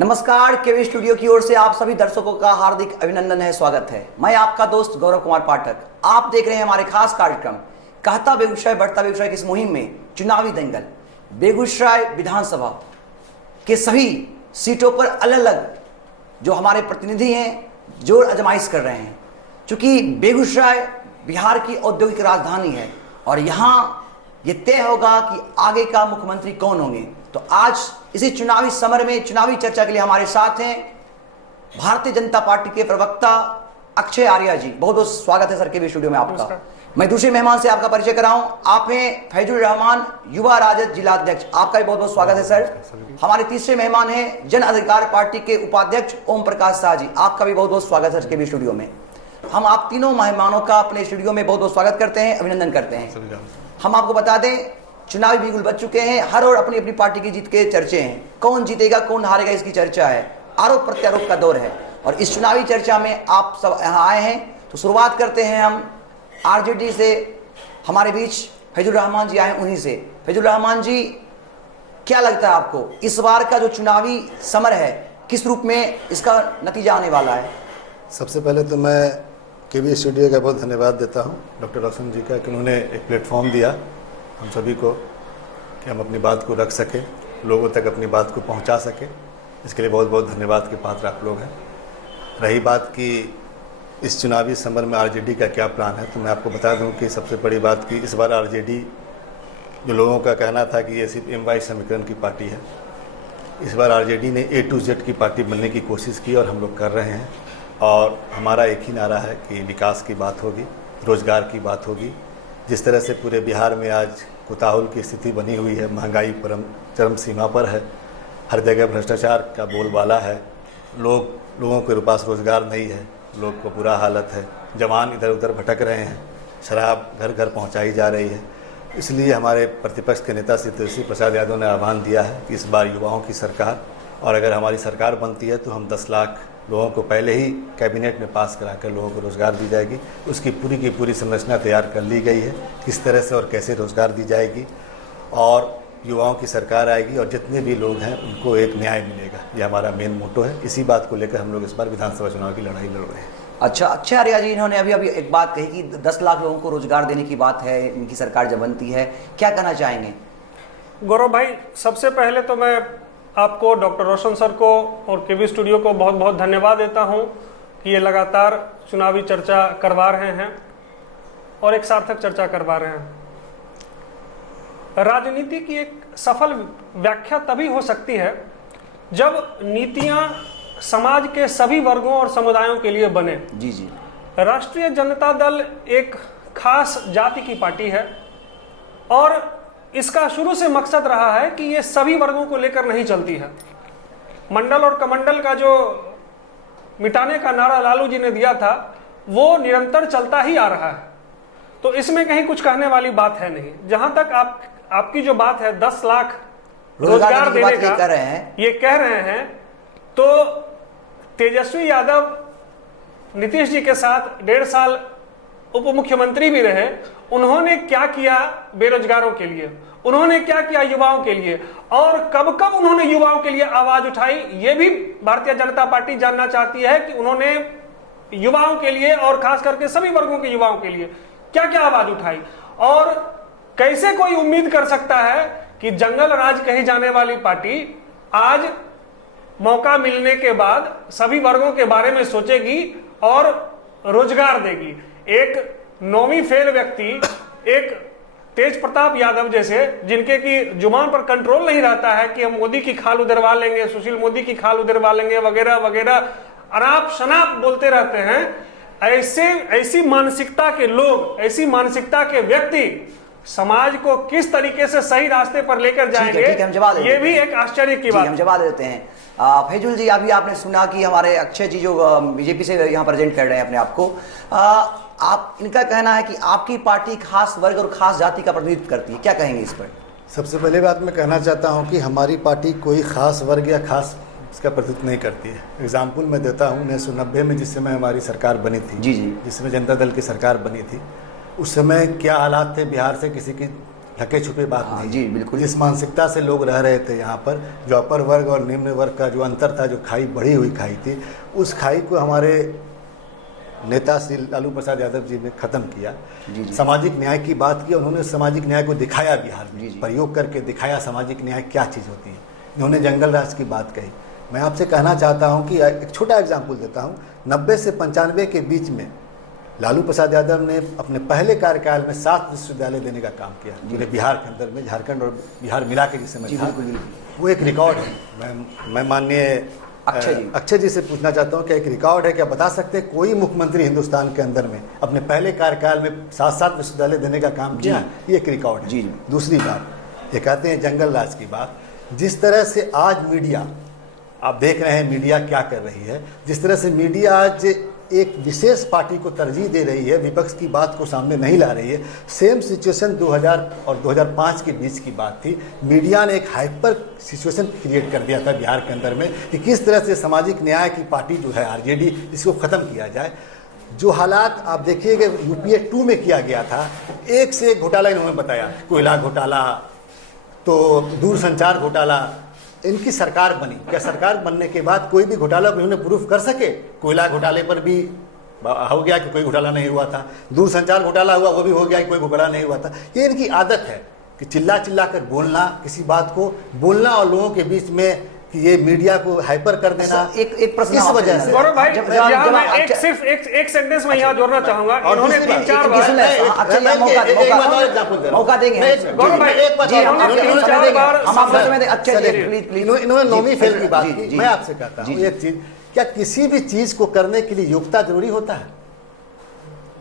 नमस्कार, केवी स्टूडियो की ओर से आप सभी दर्शकों का हार्दिक अभिनंदन है, स्वागत है। मैं आपका दोस्त गौरव कुमार पाठक। आप देख रहे हैं हमारे खास कार्यक्रम कहता बेगूसराय बढ़ता बेगूसराय की इस मुहिम में चुनावी दंगल। बेगूसराय विधानसभा के सभी सीटों पर अलग अलग जो हमारे प्रतिनिधि हैं जोर आजमाइश कर रहे हैं। चूंकि बेगूसराय बिहार की औद्योगिक राजधानी है और यहाँ ये तय होगा कि आगे का मुख्यमंत्री कौन होंगे। तो आज इसी चुनावी समर में चुनावी चर्चा के लिए हमारे साथ हैं भारतीय जनता पार्टी के प्रवक्ता अक्षय आर्या जी। बहुत बहुत स्वागत है सर के भी स्टूडियो में आपका। मैं दूसरे मेहमान से आपका परिचय कराऊं, आप हैं फैजुल रहमान, युवा राजद जिला अध्यक्ष। आपका भी बहुत बहुत स्वागत है सर। हमारे तीसरे मेहमान हैं जन अधिकार पार्टी के उपाध्यक्ष ओम प्रकाश शाह जी। आपका भी बहुत बहुत स्वागत है सर के भी स्टूडियो में। हम आप तीनों मेहमानों का अपने स्टूडियो में बहुत बहुत स्वागत करते हैं, अभिनंदन करते हैं। हम आपको बता दें चुनावी बिगुल बच चुके हैं, हर और अपनी अपनी पार्टी की जीत के चर्चे हैं। कौन जीतेगा कौन हारेगा इसकी चर्चा है, आरोप प्रत्यारोप का दौर है और इस चुनावी चर्चा में आप सब यहाँ आए हैं। तो शुरुआत करते हैं हम आरजेडी से। हमारे बीच फैजुल रहमान जी आए, उन्हीं से। फैजुल रहमान जी, क्या लगता है आपको इस बार का जो चुनावी समर है किस रूप में इसका नतीजा आने वाला है? सबसे पहले तो मैं केवी स्टूडियो का बहुत धन्यवाद देता हूं डॉक्टर रोशन जी का कि उन्होंने एक प्लेटफॉर्म दिया हम सभी को कि हम अपनी बात को रख सकें, लोगों तक अपनी बात को पहुंचा सकें। इसके लिए बहुत बहुत धन्यवाद के पात्र आप लोग हैं। रही बात कि इस चुनावी समर में आरजेडी का क्या प्लान है, तो मैं आपको बता दूं कि सबसे बड़ी बात कि इस बार आरजेडी, जो लोगों का कहना था कि ये सिर्फ एमवाई समीकरण की पार्टी है, इस बार आरजेडी ने ए टू जेड की पार्टी बनने की कोशिश की और हम लोग कर रहे हैं। और हमारा एक ही नारा है कि विकास की बात होगी, रोज़गार की बात होगी। जिस तरह से पूरे बिहार में आज कुताहुल की स्थिति बनी हुई है, महंगाई चरम सीमा पर है, हर जगह भ्रष्टाचार का बोलबाला है, लोगों के पास रोज़गार नहीं है, लोग को बुरा हालत है, जवान इधर उधर भटक रहे हैं, शराब घर घर पहुंचाई जा रही है। इसलिए हमारे प्रतिपक्ष के नेता श्री तेजस्वी प्रसाद यादव ने आह्वान दिया है कि इस बार युवाओं की सरकार, और अगर हमारी सरकार बनती है तो हम 10 लाख लोगों को पहले ही कैबिनेट में पास करा कर लोगों को रोज़गार दी जाएगी। उसकी पूरी की पूरी संरचना तैयार कर ली गई है, किस तरह से और कैसे रोज़गार दी जाएगी, और युवाओं की सरकार आएगी और जितने भी लोग हैं उनको एक न्याय मिलेगा। ये हमारा मेन मोटो है। इसी बात को लेकर हम लोग इस बार विधानसभा चुनाव की लड़ाई लड़ रहे हैं। अच्छा, अक्षय आर्या जी, इन्होंने अभी एक बात कही कि 10 लाख लोगों को रोजगार देने की बात है, इनकी सरकार जब बनती है, क्या कहना चाहेंगे? गौरव भाई, सबसे पहले तो मैं आपको, डॉक्टर रोशन सर को और केवी स्टूडियो को बहुत बहुत धन्यवाद देता हूं कि ये लगातार चुनावी चर्चा करवा रहे हैं और एक सार्थक चर्चा करवा रहे हैं। राजनीति की एक सफल व्याख्या तभी हो सकती है जब नीतियां समाज के सभी वर्गों और समुदायों के लिए बने। जी जी। राष्ट्रीय जनता दल एक खास जाति की पार्टी है और इसका शुरू से मकसद रहा है कि ये सभी वर्गों को लेकर नहीं चलती है। मंडल और कमंडल का जो मिटाने का नारा लालू जी ने दिया था वो निरंतर चलता ही आ रहा है। तो इसमें कहीं कुछ कहने वाली बात है नहीं। जहां तक आपकी जो बात है 10 लाख रोजगार देने का ये कह रहे हैं, तो तेजस्वी यादव नीतीश जी के साथ 1.5 साल उप मुख्यमंत्री भी रहे। उन्होंने क्या किया बेरोजगारों के लिए, उन्होंने क्या किया युवाओं के लिए, और कब कब उन्होंने युवाओं के लिए आवाज उठाई, ये भी भारतीय जनता पार्टी जानना चाहती है कि उन्होंने युवाओं के लिए और खास करके सभी वर्गों के युवाओं के लिए क्या क्या आवाज उठाई। और कैसे कोई उम्मीद कर सकता है कि जंगल राज कही जाने वाली पार्टी आज मौका मिलने के बाद सभी वर्गों के बारे में सोचेगी और रोजगार देगी। एक 9वीं फेल व्यक्ति, एक तेज प्रताप यादव जैसे, जिनके की जुबान पर कंट्रोल नहीं रहता है कि हम मोदी की खाल उधरवा लेंगे, सुशील मोदी की खाल उधरवा लेंगे वगैरह वगैरह, अनाप शनाप बोलते रहते हैं। ऐसी मानसिकता के लोग, ऐसी मानसिकता के व्यक्ति समाज को किस तरीके से सही रास्ते पर लेकर जाएंगे, ये भी एक आश्चर्य की बात। हम जवाब देते हैं। फैजुल जी, अभी आपने सुना कि हमारे अक्षय जी जो बीजेपी से यहाँ प्रेजेंट कर रहे हैं अपने आप को, आप, इनका कहना है कि आपकी पार्टी खास वर्ग और खास जाति का प्रतिनिधित्व करती है, क्या कहेंगे इस पर? सबसे पहले बात मैं कहना चाहता हूँ कि हमारी पार्टी कोई खास वर्ग या खास इसका प्रतिनिधित्व नहीं करती है। एग्जाम्पल मैं देता हूँ, 1990 में जिस समय हमारी सरकार बनी थी, जी जी, जिस समय जनता दल की सरकार बनी थी, उस समय क्या हालात थे, बिहार से किसी की ढके छुपे बात हाँ, नहीं। जी, बिल्कुल। जिस मानसिकता से लोग रह रहे थे यहाँ पर, जो अपर वर्ग और निम्न वर्ग का जो अंतर था, जो खाई बढ़ी हुई खाई थी, उस खाई को हमारे नेता श्री लालू प्रसाद यादव जी ने ख़त्म किया। जी, जी। सामाजिक न्याय की बात की, उन्होंने सामाजिक न्याय को दिखाया बिहार जी, में, जी। प्रयोग करके दिखाया सामाजिक न्याय क्या चीज़ होती है। इन्होंने जंगल राज की बात कही। मैं आपसे कहना चाहता हूं कि एक छोटा एग्जाम्पल देता हूं। 90 से 95 के बीच में लालू प्रसाद यादव ने अपने पहले कार्यकाल में 7 विश्वविद्यालय देने का काम किया पूरे बिहार के अंदर में, झारखंड और बिहार मिला के जिस समय जी, था। बिल्कुल, बिल्कुल। वो एक रिकॉर्ड है। मैं माननीय अक्षय जी से पूछना चाहता हूं कि एक रिकॉर्ड है, क्या बता सकते हैं कोई मुख्यमंत्री हिंदुस्तान के अंदर में अपने पहले कार्यकाल में 7 विश्वविद्यालय देने का काम किया? ये एक रिकॉर्ड है। जी। दूसरी बात, ये कहते हैं जंगल राज की बात, जिस तरह से आज मीडिया, आप देख रहे हैं मीडिया क्या कर रही है, जिस तरह से मीडिया आज एक विशेष पार्टी को तरजीह दे रही है, विपक्ष की बात को सामने नहीं ला रही है। सेम सिचुएशन 2000 और 2005 के बीच की बात थी। मीडिया ने एक हाइपर सिचुएशन क्रिएट कर दिया था बिहार के अंदर में कि किस तरह से सामाजिक न्याय की पार्टी जो है आरजेडी, इसको ख़त्म किया जाए। जो हालात आप देखिएगा यूपीए 2 में किया गया था, एक से एक घोटाला इन्होंने बताया। कोयला घोटाला, तो दूरसंचार घोटाला। इनकी सरकार बनी, क्या सरकार बनने के बाद कोई भी घोटाला को इन्होंने प्रूफ कर सके? कोयला घोटाले पर भी हो गया कि कोई घोटाला नहीं हुआ था, दूरसंचार घोटाला हुआ, वो भी हो गया कि कोई घोटाला नहीं हुआ था। ये इनकी आदत है कि चिल्ला चिल्ला कर बोलना, किसी बात को बोलना और लोगों के बीच में कि ये मीडिया को हाइपर कर देना। एक प्रश्न इस वजह से गौरव भाई, यहाँ मैं सिर्फ एक सेंटेंस में यहाँ जोड़ना चाहूंगा। इन्होंने 3-4 बार मौका देंगे गौरव भाई, इन्होंने नौवीं फेल की बात की। मैं आपसे कहता हूँ एक चीज, क्या किसी भी चीज को करने के लिए योग्यता जरूरी होता है?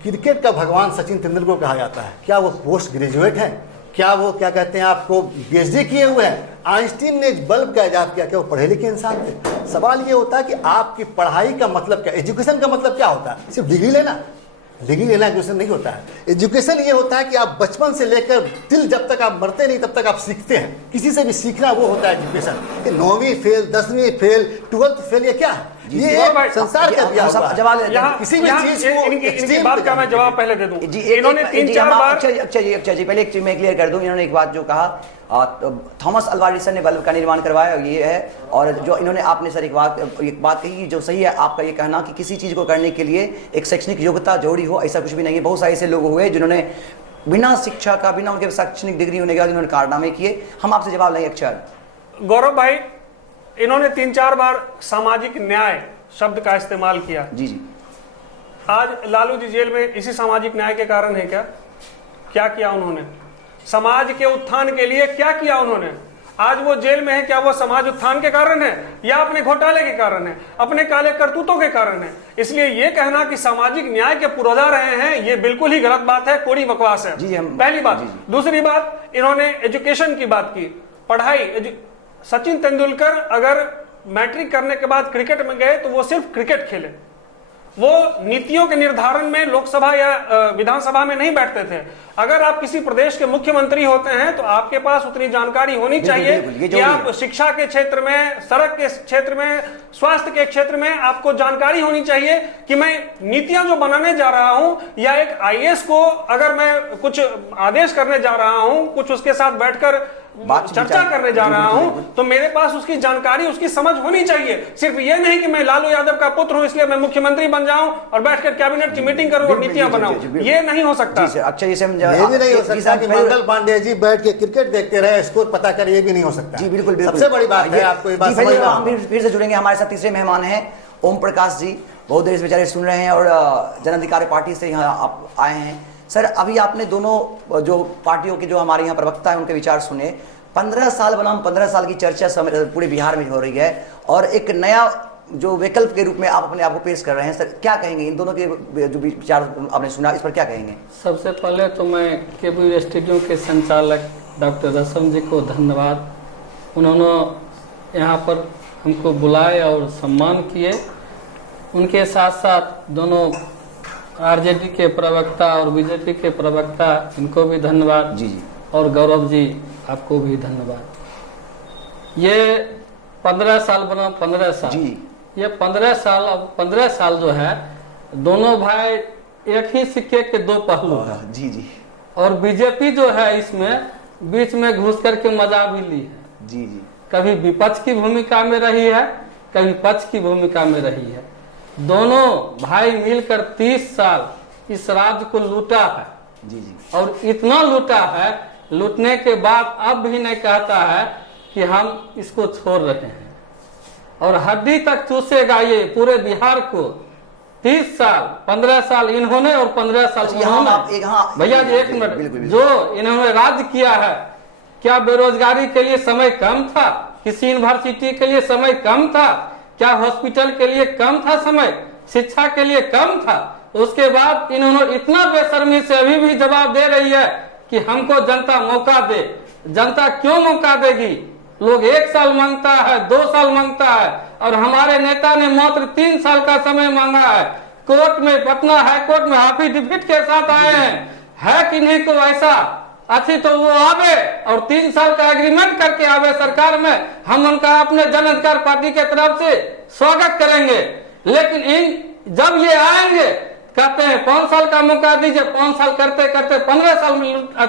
क्रिकेट का भगवान सचिन तेंदुलकर को कहा जाता है, क्या वो पोस्ट ग्रेजुएट है? क्या वो क्या कहते हैं आपको पीएचडी किए हुए हैं? आइंस्टीन ने बल्ब का इजाद किया, क्या वो पढ़े लिखे इंसान थे? सवाल ये होता है कि आपकी पढ़ाई का मतलब क्या, एजुकेशन का मतलब क्या होता है? सिर्फ डिग्री लेना? डिग्री लेना एजुकेशन नहीं होता है। एजुकेशन ये होता है कि आप बचपन से लेकर दिल, जब तक आप मरते नहीं तब तक आप सीखते हैं। किसी से भी सीखना, वो होता है एजुकेशन। ये 9वीं फेल, 10वीं फेल, 12th फेल, ये क्या है? ये संसार का दिया हुआ है। किसी भी चीज को इनकी बात का मैं जवाब पहले दे दूं। इन्होंने 3-4 बार अक्षय जी पहले एक चीज मैं क्लियर कर दूं। इन्होंने एक बात जो कहा, थॉमस अल्वा एडिसन ने बल्ब का निर्माण करवाया, ये है। और जो इन्होंने आपने सर एक बात कही जो सही है, आपका ये कहना कि किसी चीज को करने के लिए एक शैक्षणिक योग्यता जरूरी हो, ऐसा कुछ भी नहीं है। बहुत सारे ऐसे लोग हुए जिन्होंने बिना शिक्षा का, बिना उनके शैक्षणिक डिग्री होने के बाद इन्होंने कारनामे किए। हम आपसे जवाब लेंगे अक्षय। गौरव भाई, इन्होंने 3-4 बार सामाजिक न्याय शब्द का इस्तेमाल किया। जी जी। आज लालू जी जेल में इसी सामाजिक न्याय के कारण है क्या? क्या किया उन्होंने समाज के उत्थान के लिए? क्या किया उन्होंने? आज वो जेल में है, क्या वो समाज उत्थान के कारण है या अपने घोटाले के कारण है, अपने काले करतूतों के कारण है? इसलिए ये कहना कि सामाजिक न्याय के पुरोधा रहे हैं, ये बिल्कुल ही गलत बात है, कोड़ी बकवास है। पहली बात। दूसरी बात, इन्होंने एजुकेशन की बात की, पढ़ाई। सचिन तेंदुलकर अगर मैट्रिक करने के बाद क्रिकेट में गए तो वो सिर्फ क्रिकेट खेले, वो नीतियों के निर्धारण में लोकसभा या विधानसभा में नहीं बैठते थे। अगर आप किसी प्रदेश के मुख्यमंत्री होते हैं तो आपके पास उतनी जानकारी होनी चाहिए कि आप शिक्षा के क्षेत्र में, सड़क के क्षेत्र में, स्वास्थ्य के क्षेत्र में आपको जानकारी होनी चाहिए कि मैं नीतियां जो बनाने जा रहा हूं या एक आईएएस को अगर मैं कुछ आदेश करने जा रहा हूं, कुछ उसके साथ बैठकर चर्चा करने जा रहा हूं, तो मेरे पास उसकी जानकारी, उसकी समझ होनी चाहिए। सिर्फ ये नहीं कि मैं लालू यादव का पुत्र हूं इसलिए मैं मुख्यमंत्री बन जाऊं और बैठकर कैबिनेट की मीटिंग करूं और नीतियां बनाऊं, ये नहीं हो सकता। अच्छा, ये भी नहीं हो सकता कि मंगल पांडे जी बैठ के क्रिकेट देखते रहे, स्कोर पता करे, ये भी नहीं हो सकता। जी बिल्कुल, सबसे बड़ी बात है, आपको ये बात समझना। हम फिर से जुड़ेंगे। हमारे साथ तीसरे मेहमान हैं ओम प्रकाश जी, बहुत देर से बेचारे सुन रहे हैं और जन अधिकार पार्टी से यहाँ आप आए हैं। सर, अभी आपने दोनों जो पार्टियों के जो हमारे यहाँ प्रवक्ता हैं उनके विचार सुने। 15 साल बनाम 15 साल की चर्चा पूरे बिहार में हो रही है और एक नया जो विकल्प के रूप में आप अपने आप को पेश कर रहे हैं। सर, क्या कहेंगे इन दोनों के जो विचार आपने सुना, इस पर क्या कहेंगे? सबसे पहले तो मैं केबीआई स्टूडियो के संचालक डॉक्टर रसम जी को धन्यवाद, उन्होंने यहाँ पर हमको बुलाए और सम्मान किए। उनके साथ साथ दोनों आरजेडी के प्रवक्ता और बीजेपी के प्रवक्ता, इनको भी धन्यवाद। जी जी। और गौरव जी, आपको भी धन्यवाद। ये 15 साल बना 15 साल जी। ये 15 साल, अब 15 साल जो है, दोनों भाई एक ही सिक्के के दो पहलू हैं। जी जी। और बीजेपी जो है इसमें बीच में घुस करके मजा भी ली है। जी जी। कभी विपक्ष की भूमिका में रही है, कभी पक्ष की भूमिका में रही है। दोनों भाई मिलकर 30 साल इस राज्य को लूटा है। जी जी। और इतना लूटा है, लूटने के बाद अब भी नहीं कहता है कि हम इसको छोड़ रहे हैं, और हड्डी तक चूसेगा ये पूरे बिहार को। 30 साल 15 साल इन्होंने और 15 साल उन्होंने। भैया जी एक मिनट, जो इन्होंने राज्य किया है, क्या बेरोजगारी के लिए समय कम था? किसी यूनिवर्सिटी के लिए समय कम था? क्या हॉस्पिटल के लिए कम था समय? शिक्षा के लिए कम था? उसके बाद इन्होंने इतना बेशर्मी से अभी भी जवाब दे रही है कि हमको जनता मौका दे। जनता क्यों मौका देगी? लोग 1 साल मांगता है, 2 साल मांगता है, और हमारे नेता ने मात्र 3 साल का समय मांगा है। कोर्ट में, पटना हाई कोर्ट में एफिडेविट के साथ आए हैं, है कि नहीं को ऐसा अच्छी तो वो आवे और 3 साल का एग्रीमेंट करके आवे सरकार में, हम उनका अपने जन अधिकार पार्टी के तरफ से स्वागत करेंगे। लेकिन इन जब ये आएंगे कहते हैं 5 साल का मौका दीजिए, 5 साल करते करते 15 साल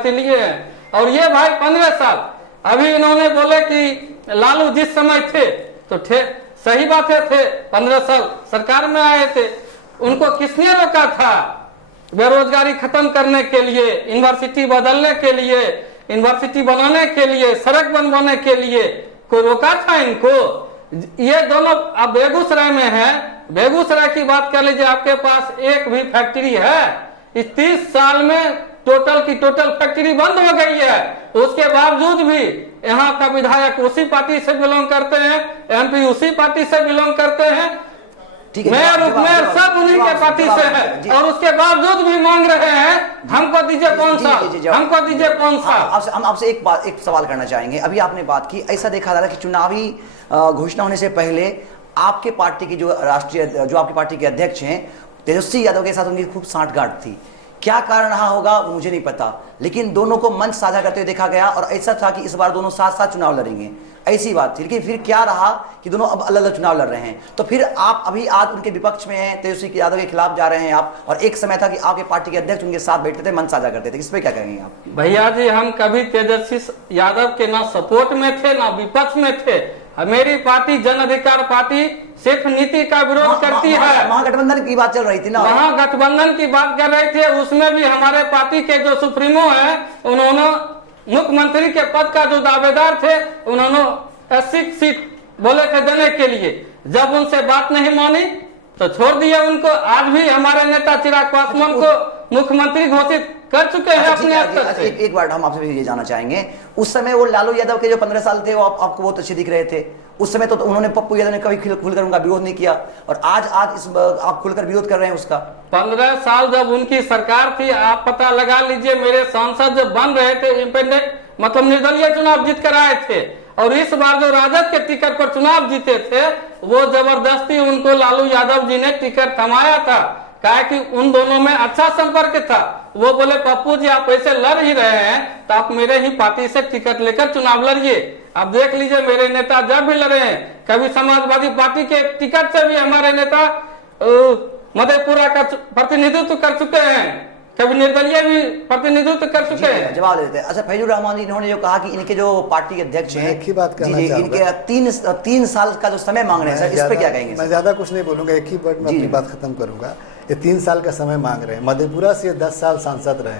लिए हैं। और ये भाई 15 साल अभी इन्होंने बोले कि लालू जिस समय थे तो सही बात है, थे 15 साल सरकार में आए थे, उनको किसने रोका था? बेरोजगारी खत्म करने के लिए, यूनिवर्सिटी बदलने के लिए, यूनिवर्सिटी बनाने के लिए, सड़क बनवाने के लिए कोई रोका था इनको? ये दोनों अब बेगूसराय में है, बेगूसराय की बात कर लीजिए, आपके पास एक भी फैक्ट्री है? इस 30 साल में टोटल की टोटल फैक्ट्री बंद हो गई है। उसके बावजूद भी यहाँ का विधायक उसी पार्टी से बिलोंग करते हैं, एमपी उसी पार्टी से बिलोंग करते हैं, मेयर उपमेयर सब उन्हीं के पार्टी से है, और उसके बावजूद भी मांग रहे हैं हमको दीजिए 5 साल, हमको दीजिए 5 साल। हम आपसे एक सवाल करना चाहेंगे। अभी आपने बात की, ऐसा देखा जा रहा है कि चुनावी घोषणा होने से पहले आपके पार्टी की जो आपकी पार्टी के अध्यक्ष हैं तेजस्वी यादव के साथ उनकी खूब साठगांठ थी। क्या कारण रहा होगा वो मुझे नहीं पता, लेकिन दोनों को मंच साझा करते हुए देखा गया, और ऐसा था कि इस बार दोनों साथ साथ चुनाव लड़ेंगे, ऐसी बात थी। लेकिन फिर क्या रहा कि दोनों अब अलग अलग चुनाव लड़ रहे हैं। तो फिर आप अभी आज उनके विपक्ष में हैं, तेजस्वी यादव के खिलाफ जा रहे हैं आप, और एक समय था कि आपके पार्टी के अध्यक्ष उनके साथ बैठते थे, मंच साझा करते थे। इस पर क्या कहेंगे आप? भैया जी, हम कभी तेजस्वी यादव के ना सपोर्ट में थे ना विपक्ष में थे। मेरी पार्टी जन अधिकार पार्टी सिर्फ नीति का विरोध करती है। महागठबंधन की बात चल रही थी ना, वहाँ गठबंधन की बात कर रहे थे, उसमें भी हमारे पार्टी के जो सुप्रीमो है, उन्होंने मुख्यमंत्री के पद का जो दावेदार थे, उन्होंने 80 सीट बोले थे देने के लिए। जब उनसे बात नहीं मानी तो छोड़ दिया उनको। आज भी हमारे नेता चिराग पासवान को मुख्यमंत्री घोषित कर चुके हैं अपने स्तर से। एक बार हम आपसे ये जानना चाहेंगे, उस समय वो लालू यादव के जो 15 साल थे वो आपको बहुत अच्छे दिख रहे थे। उस समय तो उन्होंने पप्पू यादव ने कभी खुलकर उनका विरोध नहीं किया, और आज आप खुलकर विरोध कर रहे हैं उसका। 15 साल जब उनकी सरकार थी, आप पता लगा लीजिए, मेरे सांसद जब बन रहे थे इंडिपेंडेंट मतलब निर्दलीय चुनाव जीत कर आए थे, और इस बार जो राजद के टिकट पर चुनाव जीते थे, वो जबरदस्ती उनको लालू यादव जी ने टिकट थमाया था। कहा कि उन दोनों में अच्छा संपर्क था। वो बोले पप्पू जी आप ऐसे लड़ ही रहे हैं तो आप मेरे ही पार्टी से टिकट लेकर चुनाव लड़िए। अब देख लीजिए, मेरे नेता जब भी लड़े हैं, कभी समाजवादी पार्टी के टिकट से भी हमारे नेता मधेपुरा का प्रतिनिधित्व कर चुके हैं, कभी निर्दलीय भी प्रतिनिधित्व कर चुके हैं। जवाब देते हैं। अच्छा, फैजुर रहमान जी इन्होंने जो कहा कि इनके जो पार्टी के अध्यक्ष हैं, एक ही बात कहना चाहूंगा, इनके 3 साल का जो समय मांग रहे हैं सर, इस पे क्या कहेंगे? मैं ज्यादा कुछ नहीं बोलूंगा, एक ही वर्ड में अपनी बात खत्म करूंगा। ये 3 साल का समय मांग रहे हैं। मधेपुरा से 10 साल सांसद रहे,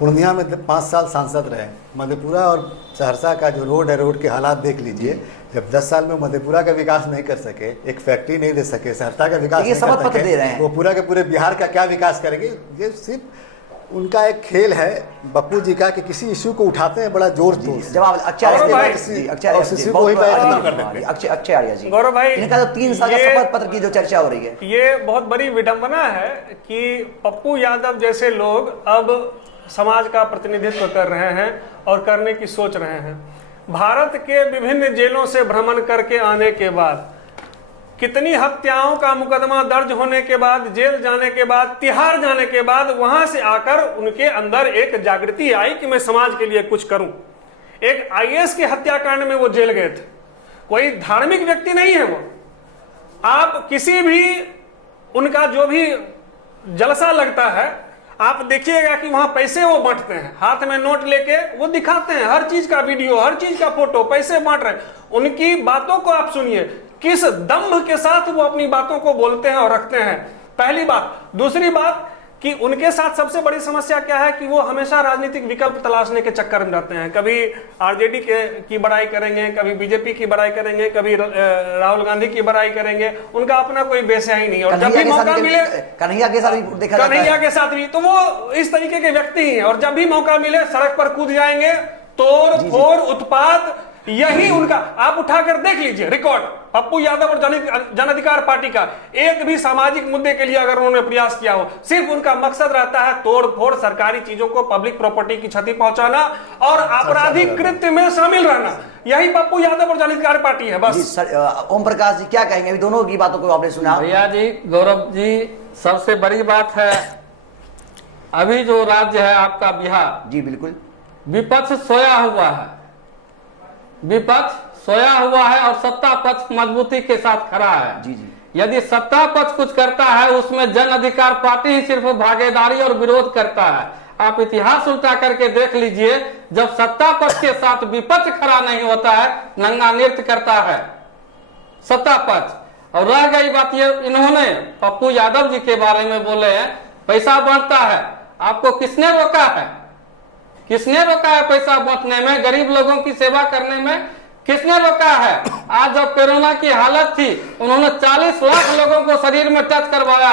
पूर्णिया में 5 साल सांसद रहे। मधेपुरा और सहरसा का जो रोड है, रोड के हालात देख लीजिए। जब 10 साल में मधेपुरा का विकास नहीं कर सके, एक फैक्ट्री नहीं दे सके, सहरसा का विकास नहीं कर सके, वो पूरा के पूरे बिहार का क्या विकास करेंगे? ये सिर्फ उनका एक खेल है बप्पू जी का कि किसी इशू को उठाते हैं बड़ा जोर तोड़ से। जवाब गौरव भाई, इनका जो 3 साल का शपथ पत्र की जो चर्चा हो रही है, ये बहुत बड़ी विडंबना है कि पप्पू यादव जैसे लोग अब समाज का प्रतिनिधित्व कर रहे हैं और करने की सोच रहे हैं। भारत के विभिन्न जेलों से भ्रमण करके आने के बाद, कितनी हत्याओं का मुकदमा दर्ज होने के बाद, जेल जाने के बाद, तिहाड़ जाने के बाद, वहां से आकर उनके अंदर एक जागृति आई कि मैं समाज के लिए कुछ करूं। एक आईएएस के हत्याकांड में वो जेल गए थे। कोई धार्मिक व्यक्ति नहीं है वो। आप किसी भी उनका जो भी जलसा लगता है, आप देखिएगा कि वहां पैसे वो बांटते हैं, हाथ में नोट लेके वो दिखाते हैं, हर चीज का वीडियो, हर चीज का फोटो, पैसे बांट रहे हैं। उनकी बातों को आप सुनिए, किस दम्भ के साथ वो अपनी बातों को बोलते हैं और रखते हैं, पहली बात। दूसरी बात कि उनके साथ सबसे बड़ी समस्या क्या है कि वो हमेशा राजनीतिक विकल्प तलाशने के चक्कर में रहते हैं। कभी आरजेडी की बड़ाई करेंगे, कभी बीजेपी की बड़ाई करेंगे, कभी राहुल गांधी की बड़ाई करेंगे, उनका अपना कोई बेस है ही नहीं। और जब भी मौका मिले कन्हैया के साथ भी देखा जाता है, कन्हैया के साथ भी, तो वो इस तरीके के व्यक्ति ही हैं। और जब भी मौका मिले सड़क पर कूद जाएंगे, तोड़ फोड़ उत्पात, यही उनका। आप उठाकर देख लीजिए रिकॉर्ड, पप्पू यादव और जन अधिकार पार्टी का एक भी सामाजिक मुद्दे के लिए अगर उन्होंने प्रयास किया हो, सिर्फ उनका मकसद रहता है तोड़ फोड़, सरकारी चीजों को, पब्लिक प्रॉपर्टी की क्षति पहुंचाना और आपराधिक कृत्य में शामिल रहना। यही पप्पू यादव और जन अधिकार पार्टी है बस। जी सर, ओम प्रकाश जी क्या कहेंगे? अभी दोनों की बातों को आपने सुना। भैया जी, गौरव जी, सबसे बड़ी बात है अभी जो राज्य है आपका बिहार, जी बिल्कुल, विपक्ष सोया हुआ है, विपक्ष सोया हुआ है और सत्ता पक्ष मजबूती के साथ खड़ा है। जी जी, यदि सत्ता पक्ष कुछ करता है उसमें जन अधिकार पार्टी ही सिर्फ भागीदारी और विरोध करता है। आप इतिहास उल्टा करके देख लीजिए, जब सत्ता पक्ष के साथ विपक्ष खड़ा नहीं होता है, नंगा नृत्य करता है सत्ता पक्ष। और रह गई बात ये, इन्होंने पप्पू यादव जी के बारे में बोले हैं पैसा बांटता है, आपको किसने रोका है? किसने रोका है पैसा बांटने में, गरीब लोगों की सेवा करने में? किसने रोका है? आज जब कोरोना की हालत थी, उन्होंने 40 लाख लोगों को शरीर में टच करवाया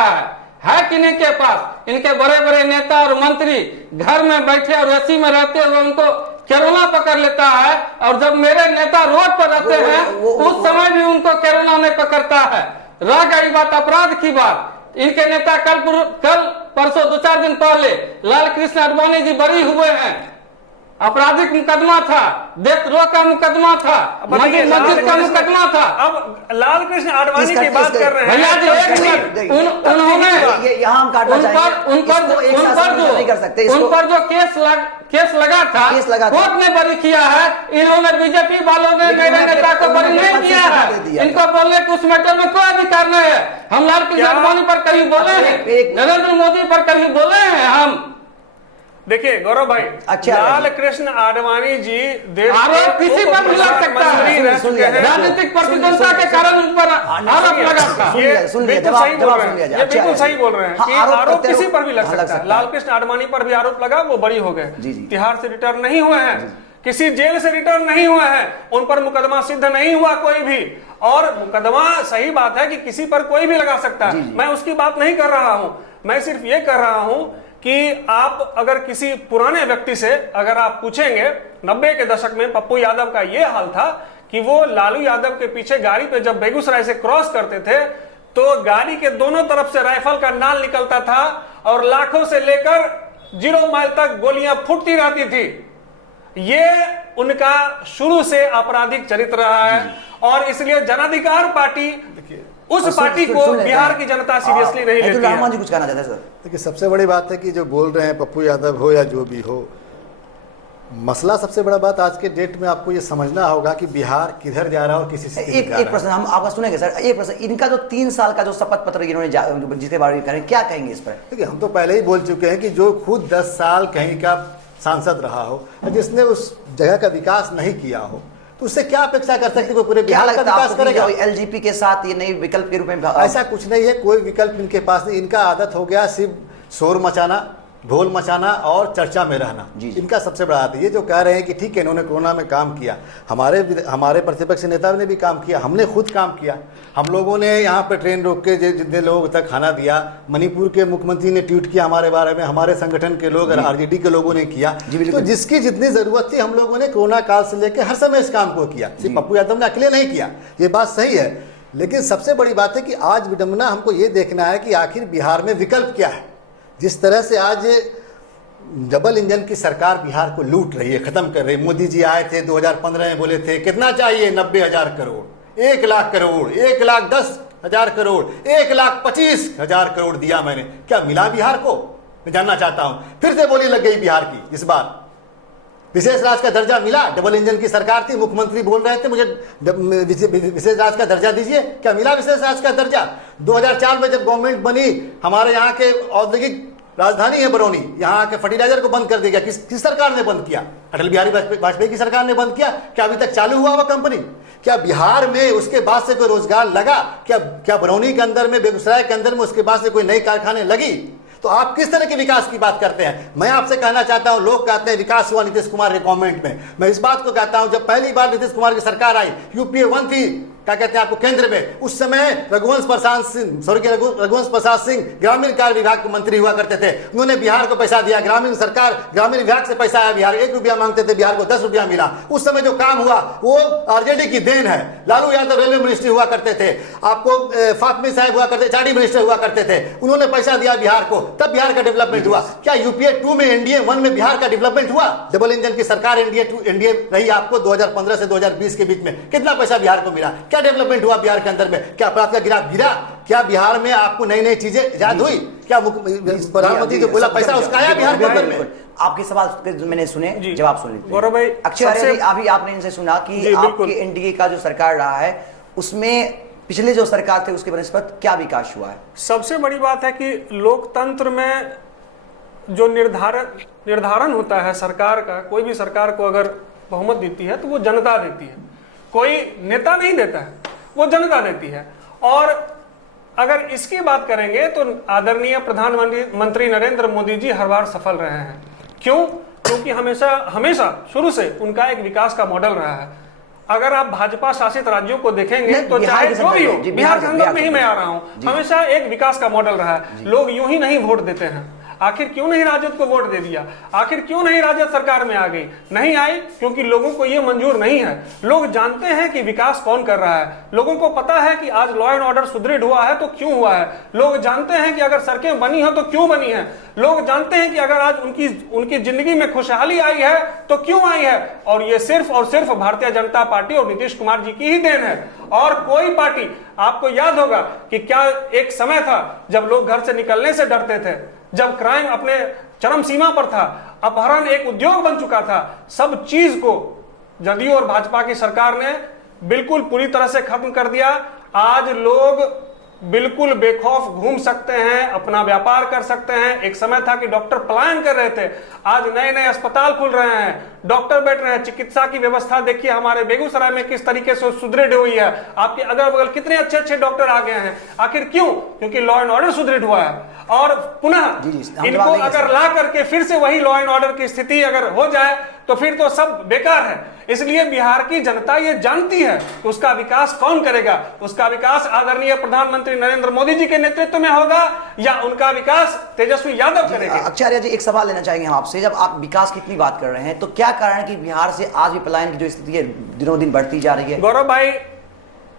है कि नहीं के पास? इनके बड़े बड़े नेता और मंत्री घर में बैठे और एसी में रहते हुए उनको कोरोना पकड़ लेता है, और जब मेरे नेता रोड पर रहते हैं उस समय भी उनको कोरोना नहीं पकड़ता है। रह गई बात अपराध की बात, इनके नेता कल परसों 2-4 दिन पहले लाल कृष्ण आडवाणी जी बरी हुए हैं, आपराधिक मुकदमा था, देशद्रोह का मुकदमा था, मस्जिद का मुकदमा था। अब लाल कृष्ण आडवाणी की बात कर रहे हैं भैया जी, एक मिनट, उन्होंने यहाँ हम काटना चाहेंगे, उन पर जो केस लगा था, कोर्ट ने बरी किया है। इन्होंने बीजेपी वालों ने मेरे नेता को बरी नहीं किया है। इनको बोलने के उस मैटर में कोई अधिकार नहीं है। हम लाल कृष्ण आडवाणी पर कभी बोले हैं, नरेंद्र मोदी पर कभी बोले हैं हम? देखिए गौरव भाई, लाल कृष्ण आडवाणी जी देश आरोप किसी पर भी लग सकता है, राजनीतिक प्रतिद्वंदता के कारण उन पर आरोप लगा था। ये बिल्कुल सही बोल रहे हैं कि आरोप किसी पर भी लग सकता है। लाल कृष्ण आडवाणी पर भी आरोप लगा, वो बरी हो गए, तिहाड़ से रिटर्न नहीं हुए हैं, किसी जेल से रिटर्न नहीं हुए हैं, उन पर मुकदमा सिद्ध नहीं हुआ कोई भी। और मुकदमा, सही बात है कि किसी पर कोई भी लगा सकता है, मैं उसकी बात नहीं कर रहा हूं। मैं सिर्फ ये कर रहा हूं कि आप अगर किसी पुराने व्यक्ति से अगर आप पूछेंगे, 90 के दशक में पप्पू यादव का ये हाल था कि वो लालू यादव के पीछे गाड़ी पे जब बेगूसराय से क्रॉस करते थे तो गाड़ी के दोनों तरफ से राइफल का नाल निकलता था और लाखों से लेकर 0 माइल तक गोलियां फूटती रहती थी। ये उनका शुरू से आपराधिक चरित्र रहा है और इसलिए जन अधिकार पार्टी, उस पार्टी को बिहार की जनता सीरियसली नहीं लेती है। रहमान जी कुछ कहना चाहते हैं सर? देखिए, सबसे बड़ी बात है कि जो बोल रहे हैं पप्पू यादव हो या जो भी हो, मसला सबसे बड़ा बात आज के डेट में आपको ये समझना होगा कि बिहार किधर जा रहा है और किसी से एक प्रश्न हम आपका सुनेंगे सर। एक प्रश्न, इनका जो 3 साल का जो शपथ पत्र इन्होंने जिसके बारे में करें, क्या कहेंगे इस पर? देखिए, हम तो पहले ही बोल चुके हैं कि जो खुद 10 साल कहीं का सांसद रहा हो और जिसने उस जगह का विकास नहीं किया हो, तो उससे क्या अपेक्षा कर सकते हैं? पूरे बिहार का विकास करेगा? एलजीपी के साथ ये नई विकल्प के रूप में ऐसा कुछ नहीं है, कोई विकल्प इनके पास नहीं। इनका आदत हो गया सिर्फ शोर मचाना, ढोल मचाना और चर्चा में रहना। इनका सबसे बड़ा आदत। ये जो कह रहे हैं कि ठीक है इन्होंने कोरोना में काम किया, हमारे प्रतिपक्ष नेता ने भी काम किया, हमने खुद काम किया। हम लोगों ने यहाँ पे ट्रेन रोक के जितने लोगों तक खाना दिया, मणिपुर के मुख्यमंत्री ने ट्वीट किया हमारे बारे में, हमारे संगठन के लोग और आरजेडी के लोगों ने किया। तो जिसकी जितनी जरूरत थी हम लोगों ने कोरोना काल से लेकर हर समय इस काम को किया। सिर्फ पप्पू यादव ने अकेले नहीं किया, ये बात सही है। लेकिन सबसे बड़ी बात है कि आज विडंबना हमको ये देखना है कि आखिर बिहार में विकल्प क्या है। जिस तरह से आज डबल इंजन की सरकार बिहार को लूट रही है, खत्म कर रही है। मोदी जी आए थे 2015 में, बोले थे कितना चाहिए, 90,000 करोड़, 1 लाख करोड़, 1,10,000 करोड़, 1,25,000 करोड़ दिया मैंने। क्या मिला बिहार को? मैं जानना चाहता हूं। फिर से बोली लग गई बिहार की। इस बार विशेष राज्य का दर्जा मिला? डबल इंजन की सरकार थी, मुख्यमंत्री बोल रहे थे मुझे विशेष राज्य का दर्जा दीजिए। क्या मिला विशेष राज्य का दर्जा? 2004 में जब गवर्नमेंट बनी, हमारे यहाँ के औद्योगिक राजधानी है बरौनी, यहाँ के फर्टिलाइजर को बंद कर दिया गया। किस सरकार ने बंद किया? अटल बिहारी वाजपेयी की सरकार ने बंद किया। क्या अभी तक चालू हुआ कंपनी? क्या बिहार में उसके बाद से कोई रोजगार लगा? क्या बरौनी के अंदर में, बेगूसराय के अंदर में उसके बाद से कोई नई कारखाने लगी? तो आप किस तरह के विकास की बात करते हैं? मैं आपसे कहना चाहता हूं, लोग कहते हैं विकास हुआ नीतीश कुमार के गवर्नमेंट में। मैं इस बात को कहता हूं, जब पहली बार नीतीश कुमार की सरकार आई, यूपीए 1 थी, क्या कहते हैं आपको, केंद्र में, उस समय रघुवंश प्रसाद सिंह ग्रामीण कार्य विभाग के मंत्री हुआ करते थे। उन्होंने बिहार को पैसा दिया, ग्रामीण विभाग से पैसा आया बिहार, 1 रुपया मांगते थे, बिहार को 10 रुपया मिला। उस समय जो काम हुआ वो आरजेडी की देन है। लालू यादव रेलवे मिनिस्ट्री हुआ करते थे, आपको फातमी साहब हुआ करते, चार्डी मिनिस्टर हुआ करते थे, उन्होंने पैसा दिया बिहार को, तब बिहार का डेवलपमेंट हुआ। क्या यूपीए 2 में, एनडीए 1 में बिहार का डेवलपमेंट हुआ? डबल इंजन की सरकार एनडीए रही आपको 2015 से 2020 के बीच में, कितना पैसा बिहार को मिला? क्या डेवलपमेंट हुआ बिहार के अंदर में? क्या आपका ग्राफ गिरा? क्या बिहार में आपको नई चीजें याद हुई? क्या प्रधानमंत्री जो बोला पैसा उसका आया बिहार के अंदर में? आपके सवाल मैंने सुने, जवाब सुन लीजिए गौरव भाई। अक्षय, अभी आपने इनसे सुना कि आपके एनडीए का जो सरकार रहा है उसमें पिछले जो सरकार थे उसके बनस्पत क्या विकास हुआ है? सबसे बड़ी बात है कि लोकतंत्र में जो निर्धारण होता है सरकार का, कोई भी सरकार को अगर बहुमत देती है तो वो जनता देती है, कोई नेता नहीं देता है, वो जनता देती है। और अगर इसकी बात करेंगे तो आदरणीय प्रधानमंत्री नरेंद्र मोदी जी हर बार सफल रहे हैं। क्यों? क्योंकि हमेशा शुरू से उनका एक विकास का मॉडल रहा है। अगर आप भाजपा शासित राज्यों को देखेंगे तो चाहे जो भी हो, बिहार के अंदर में ही मैं आ रहा हूं, हमेशा एक विकास का मॉडल रहा है। लोग यूं ही नहीं वोट देते हैं। आखिर क्यों नहीं राजद को वोट दे दिया? आखिर क्यों नहीं राजद सरकार में आ गई? नहीं आई क्योंकि लोगों को यह मंजूर नहीं है। लोग जानते हैं कि विकास कौन कर रहा है, लोगों को पता है कि आज लॉ एंड ऑर्डर सुदृढ़ हुआ है तो क्यों हुआ है, लोग जानते हैं कि अगर सड़कें बनी हो तो क्यों बनी है, लोग जानते हैं कि अगर आज उनकी जिंदगी में खुशहाली आई है तो क्यों आई है। और ये सिर्फ और सिर्फ भारतीय जनता पार्टी और नीतीश कुमार जी की ही देन है, और कोई पार्टी। आपको याद होगा कि क्या एक समय था जब लोग घर से निकलने से डरते थे, जब क्राइम अपने चरम सीमा पर था, अपहरण एक उद्योग बन चुका था। सब चीज को जदयू और भाजपा की सरकार ने बिल्कुल पूरी तरह से खत्म कर दिया। आज लोग बिल्कुल बेखौफ घूम सकते हैं, अपना व्यापार कर सकते हैं। एक समय था कि डॉक्टर पलायन कर रहे थे, आज नए नए अस्पताल खुल रहे हैं, डॉक्टर बैठ रहे हैं। चिकित्सा की व्यवस्था देखिए हमारे बेगूसराय में किस तरीके से सुदृढ़ हुई है। आपके अगल बगल कितने अच्छे अच्छे डॉक्टर आ गए हैं। आखिर क्यों? क्योंकि लॉ एंड ऑर्डर सुदृढ़ हुआ है। और पुनः इनको अगर ला करके फिर से वही लॉ एंड ऑर्डर की स्थिति अगर हो जाए तो फिर तो सब बेकार है। इसलिए बिहार की जनता ये जानती है कि उसका विकास कौन करेगा। उसका विकास आदरणीय प्रधानमंत्री नरेंद्र मोदी जी के नेतृत्व में होगा या उनका विकास तेजस्वी यादव करेंगे। आचार्य जी, एक सवाल लेना चाहेंगे हम आपसे। जब आप विकास की इतनी बात कर रहे हैं तो क्या कारण है कि बिहार से आज भी पलायन की जो स्थिति है दिनों दिन बढ़ती जा रही है? गौरव भाई,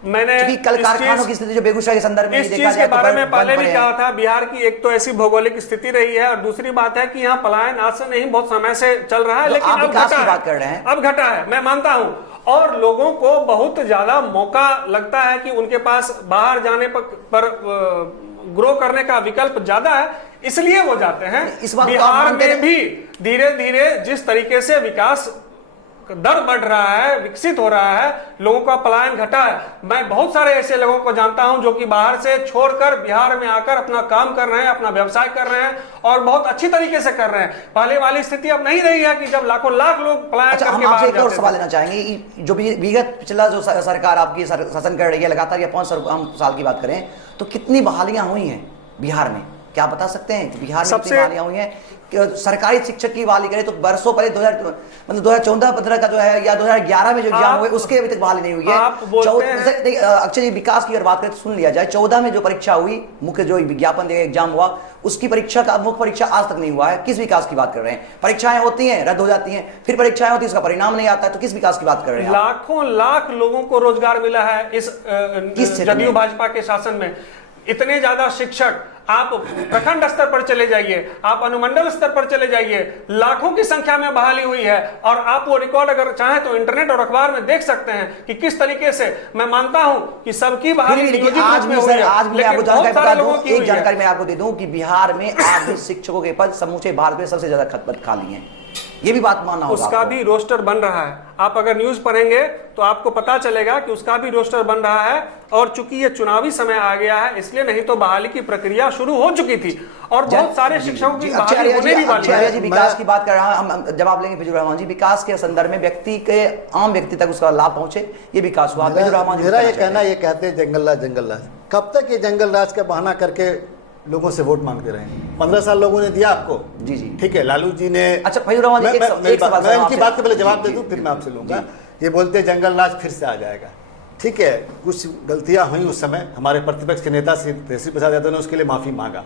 मैंने कल कारखानों की स्थिति जो बेगूसराय के संदर्भ में इस चीज के बारे में पहले भी कहा था। बिहार की एक तो ऐसी भौगोलिक स्थिति रही है और दूसरी बात है कि यहाँ पलायन आज से नहीं बहुत समय से चल रहा है, लेकिन अब घटा है, अब घटा है, मैं मानता हूं। और लोगों को बहुत ज्यादा मौका लगता है कि उनके पास बाहर जाने पर ग्रो करने का विकल्प ज्यादा है, इसलिए वो जाते हैं। बिहार में भी धीरे धीरे जिस तरीके से विकास दर बढ़ रहा है, विकसित हो रहा है, लोगों का पलायन घटा है। मैं बहुत सारे ऐसे लोगों को जानता हूं जो कि बाहर से छोड़कर बिहार में आकर अपना काम कर रहे हैं, अपना व्यवसाय कर रहे हैं और बहुत अच्छी तरीके से कर रहे हैं। पहले वाली स्थिति अब नहीं रही है कि जब लाखों लाख लोग पलायन करके हम आपसे एक और सवाल लेना चाहेंगे। जो विगत पिछला जो सरकार आपकी शासन कर रही है लगातार, या 5 साल की बात करें तो कितनी बहालियां हुई हैं बिहार में? क्या बता सकते हैं कि बिहार में कितनी बहालियां हुई हैं? सरकारी शिक्षक की बहाली करें तो बरसों पहले 2014-15 का जो है या 2011 में जो एग्जाम हुए उसके अभी तक बहाली नहीं हुई है। अक्षय जी, विकास की अगर बात करें तो सुन लिया जाए, 14 में जो परीक्षा हुई, मुख्य जो विज्ञापन देगा एग्जाम हुआ, उसकी परीक्षा का मुख्य परीक्षा आज तक नहीं हुआ है। किस विकास की बात कर रहे हैं? परीक्षाएं होती हैं, रद्द हो जाती हैं, फिर परीक्षाएं होती है, उसका परिणाम नहीं आता है, तो किस विकास की बात कर रहे हैं? लाखों लाख लोगों को रोजगार मिला है इस जदयू भाजपा के शासन में। इतने ज्यादा शिक्षक, आप प्रखंड स्तर पर चले जाइए, आप अनुमंडल स्तर पर चले जाइए, लाखों की संख्या में बहाली हुई है। और आप वो रिकॉर्ड अगर चाहें तो इंटरनेट और अखबार में देख सकते हैं कि किस तरीके से। मैं मानता हूं कि सबकी बहाली आज भी जानकारी मैं आपको दे दूं कि बिहार में आज भी शिक्षकों के पद समूचे भारत में सबसे ज्यादा खाली हैं। ये भी बात मानना होगा उसका आपको। भी रोस्टर बन रहा है। आप अगर न्यूज पढ़ेंगे तो आपको पता चलेगा कि उसका भी रोस्टर बन रहा है। और चूंकि ये चुनावी समय आ गया है, इसलिए नहीं तो बहाली की प्रक्रिया शुरू हो चुकी थी और बहुत सारे शिक्षकों की बहाली होने भी वाली है। जी विकास की बात कर रहा हूं, हम जवाब लेंगे फिजूर रहमान जी। विकास के संदर्भ में व्यक्ति के आम व्यक्ति तक उसका लाभ पहुंचे, ये विकास हुआ। फिजूर रहमान जी मेरा ये कहना, ये कहते हैं जंगल राज, कब तक ये जंगल राज का बहाना करके लोगों से वोट मांगते रहे? 15 साल लोगों ने दिया आपको। जी जी ठीक है, लालू जी ने। अच्छा फजूर रहमान जी, मैं इनकी बात के पहले जवाब दे दूं, जी, फिर मैं आपसे लूंगा। जी। ये बोलते हैं जंगल राज फिर से आ जाएगा। ठीक है, कुछ गलतियां हुई उस समय, हमारे प्रतिपक्ष के नेता श्री तेजस्वी प्रसाद यादव ने उसके लिए माफी मांगा।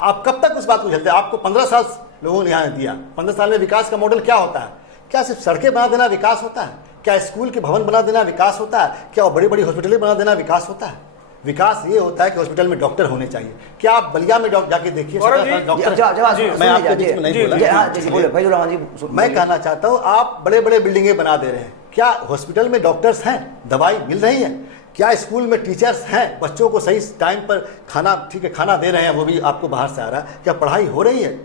आप कब तक उस बात को झेलते? आपको 15 साल लोगों ने यहाँ दिया। 15 साल में विकास का मॉडल क्या होता है? क्या सिर्फ सड़कें बना देना विकास होता है? क्या स्कूल के भवन बना देना विकास होता है? क्या बड़ी बड़ी हॉस्पिटलें बना देना विकास होता है? विकास ये होता है कि हॉस्पिटल में डॉक्टर होने चाहिए। क्या आप बलिया में जाके देखिए डॉक्टर। मैं आपके बीच में नहीं बोला। मैं कहना चाहता हूँ, आप बड़े बड़े बिल्डिंगें बना दे रहे हैं, क्या हॉस्पिटल में डॉक्टर्स हैं? दवाई मिल रही है? क्या स्कूल में टीचर्स हैं? बच्चों को सही टाइम पर खाना, ठीक है खाना दे रहे हैं, वो भी आपको बाहर से आ रहा है? क्या पढ़ाई हो रही है?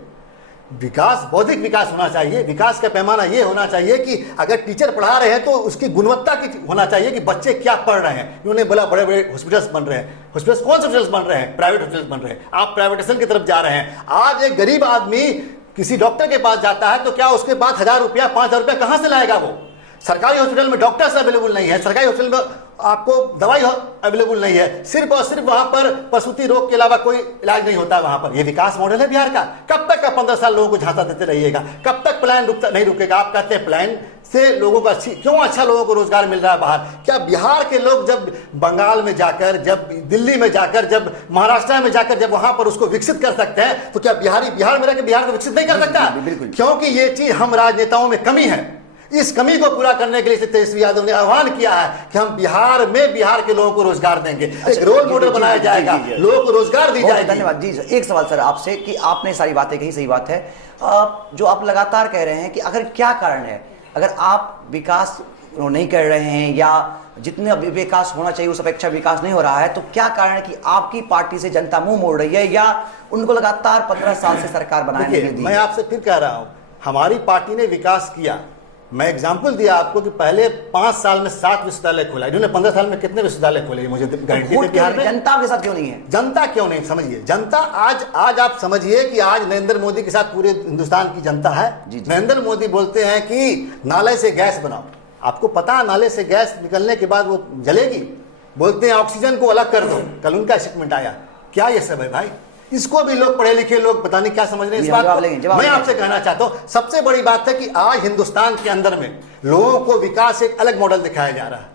विकास बौद्धिक विकास होना चाहिए। विकास का पैमाना ये होना चाहिए कि अगर टीचर पढ़ा रहे हैं तो उसकी गुणवत्ता की होना चाहिए कि बच्चे क्या पढ़ रहे हैं। उन्होंने बोला बड़े बड़े हॉस्पिटल्स बन रहे हैं। हॉस्पिटल्स कौन से हॉस्पिटल्स बन रहे हैं? प्राइवेट हॉस्पिटल्स बन रहे हैं। आप प्राइवेटाइजेशन की तरफ जा रहे हैं। आज एक गरीब आदमी किसी डॉक्टर के पास जाता है तो क्या उसके पास 1000 रुपया 5000 रुपया कहां से लाएगा? वो सरकारी हॉस्पिटल में डॉक्टर्स अवेलेबल नहीं है, सरकारी हॉस्पिटल में आपको दवाई अवेलेबल नहीं है, सिर्फ और सिर्फ वहां पर प्रसूति रोग के अलावा कोई इलाज नहीं होता है वहां पर। ये विकास मॉडल है बिहार का? कब तक का 15 साल लोगों को झांसा देते रहिएगा? कब तक प्लान नहीं रुकेगा? आप कहते हैं प्लान से लोगों को अच्छा लोगों को रोजगार मिल रहा है बाहर। क्या बिहार के लोग जब बंगाल में जाकर, जब दिल्ली में जाकर, जब महाराष्ट्र में जाकर जब वहां पर उसको विकसित कर सकते हैं, तो क्या बिहार में रहकर बिहार को विकसित नहीं कर सकता? क्योंकि ये चीज हम राजनेताओं में कमी है। इस कमी को पूरा करने के लिए तेजस्वी यादव ने आह्वान किया है कि हम बिहार में बिहार के लोगों को रोजगार देंगे। एक रोल मॉडल बनाया जाएगा, लोगों को रोजगार दी जाएगी। धन्यवाद जी। एक सवाल सर आपसे कि आपने सारी बातें कही, सही बात है। जो आप लगातार कह रहे हैं कि अगर क्या कारण है, अगर आप विकास नहीं कर रहे हैं या जितने विकास होना चाहिए उस अपेक्षा विकास नहीं हो रहा है, तो क्या कारण है कि आपकी पार्टी से जनता मुंह मोड़ रही है या उनको लगातार 15 साल से सरकार बनाने नहीं दी? मैं आपसे फिर कह रहा हूं, हमारी पार्टी ने विकास किया। मैं एग्जांपल दिया आपको कि पहले 5 साल में 7 विश्वविद्यालय खोला। इन्होंने 15 साल में कितने विश्वविद्यालय खोले मुझे गारंटी दे। बिहार में जनता के साथ क्यों नहीं है? जनता क्यों नहीं? समझिए, जनता आज आप समझिए कि आज नरेंद्र मोदी के साथ पूरे हिंदुस्तान की जनता है। नरेंद्र मोदी बोलते हैं कि नाले से गैस बनाओ। आपको पता है नाले से गैस निकलने के बाद वो जलेगी? बोलते हैं ऑक्सीजन को अलग कर दो। कल उनका स्टेटमेंट आया। क्या ये सब है भाई? इसको भी लोग पढ़े लिखे लोग पता नहीं क्या समझ रहे हैं इस बात को। मैं आपसे कहना चाहता हूं, सबसे बड़ी बात है कि आज हिंदुस्तान के अंदर में लोगों को विकास एक अलग मॉडल दिखाया जा रहा है।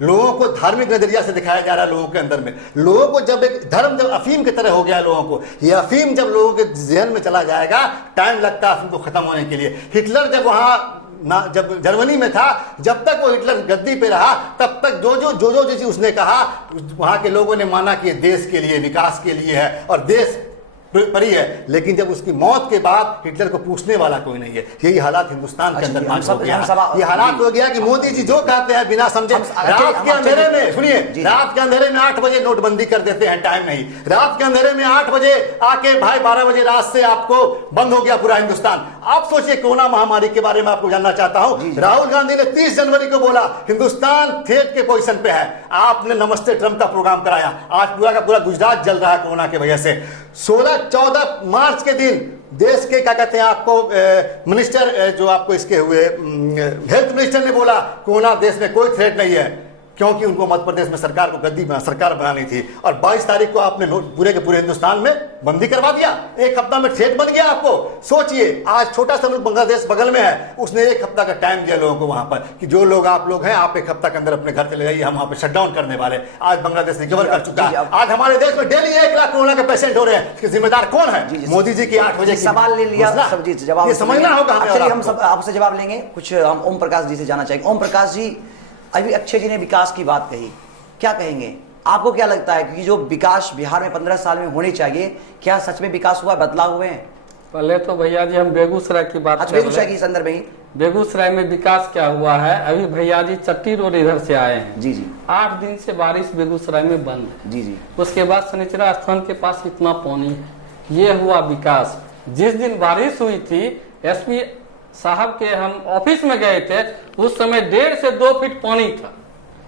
लोगों को धार्मिक नजरिया से दिखाया जा रहा है। लोगों के अंदर में लोगों को जब एक धर्म जब अफीम की तरह हो गया लोगों को, ये अफीम जब लोगों के जहन में चला जाएगा, टाइम लगता है अफीम को खत्म होने के लिए। हिटलर जब वहां जब जर्मनी में था, जब तक वो हिटलर गद्दी पे रहा, तब तक जो चीज उसने कहा वहां के लोगों ने माना कि देश के लिए, विकास के लिए है और देश परी है। लेकिन जब उसकी मौत के बाद हिटलर को पूछने वाला कोई नहीं है। यही हालात हिंदुस्तान के अंदर हो गया। ये हालात हो गया कि मोदी जी जो कहते हैं बिना समझे, रात के अंधेरे में सुनिए, रात के अंधेरे में 8 बजे नोटबंदी कर देते हैं, टाइम नहीं। रात के अंधेरे में 8 बजे आके भाई 12 बजे रात से आपको बंद हो गया पूरा हिंदुस्तान। आप सोचिए कोरोना महामारी के बारे में आपको जानना चाहता हूं। राहुल गांधी ने 30 जनवरी को बोला हिंदुस्तान थ्रेट के पोजीशन पे है। आपने नमस्ते ट्रंप का प्रोग्राम कराया। आज पूरा का पूरा गुजरात जल रहा है कोरोना की वजह से। 14 मार्च के दिन देश के क्या कहते हैं आपको मिनिस्टर जो आपको इसके हुए हेल्थ मिनिस्टर ने बोला कोरोना देश में कोई थ्रेट नहीं है, क्योंकि उनको मध्य प्रदेश में सरकार बनानी थी। और 22 तारीख को आपने पूरे के पूरे हिंदुस्तान में बंदी करवा दिया। एक हफ्ता में थ्रेट बन गया आपको। सोचिए, आज छोटा सा मुल्क बांग्लादेश बगल में है, उसने 1 हफ्ता का टाइम दिया लोगों को वहां पर कि जो लोग आप लोग हैं आप 1 हफ्ता के अंदर अपने घर चले जाइए, हम वहां पर शटडाउन करने वाले। आज बांग्लादेश रिकवर कर चुका है। आज हमारे देश में डेली 1 लाख कोरोना के पेशेंट हो रहे हैं। इसके जिम्मेदार कौन है? मोदी जी की 8 बजे सवाल ले लिया, जवाब समझना होगा हमें। हम सब आपसे जवाब लेंगे। कुछ हम ओम प्रकाश जी से जाना चाहेंगे। ओम प्रकाश जी, अभी अक्षय जी ने विकास की बात कही, क्या कहेंगे? आपको क्या लगता है कि जो विकास बिहार में 15 साल में होने चाहिए, क्या सच में विकास हुआ, बदलाव हुए हैं? पहले तो भैया जी हम बेगूसराय की बात अच्छा, बेगूसराय के संदर्भ में ही बेगूसराय में विकास क्या हुआ है? अभी भैया जी चट्टी रोड इधर से आए हैं। जी जी। 8 दिन से बारिश बेगूसराय में बंद है। जी जी। उसके बाद शनिचरा स्थान के पास इतना पानी है, ये हुआ विकास। जिस दिन बारिश हुई थी, एसपी साहब के हम ऑफिस में गए थे, उस समय 1.5 से 2 फीट पानी था,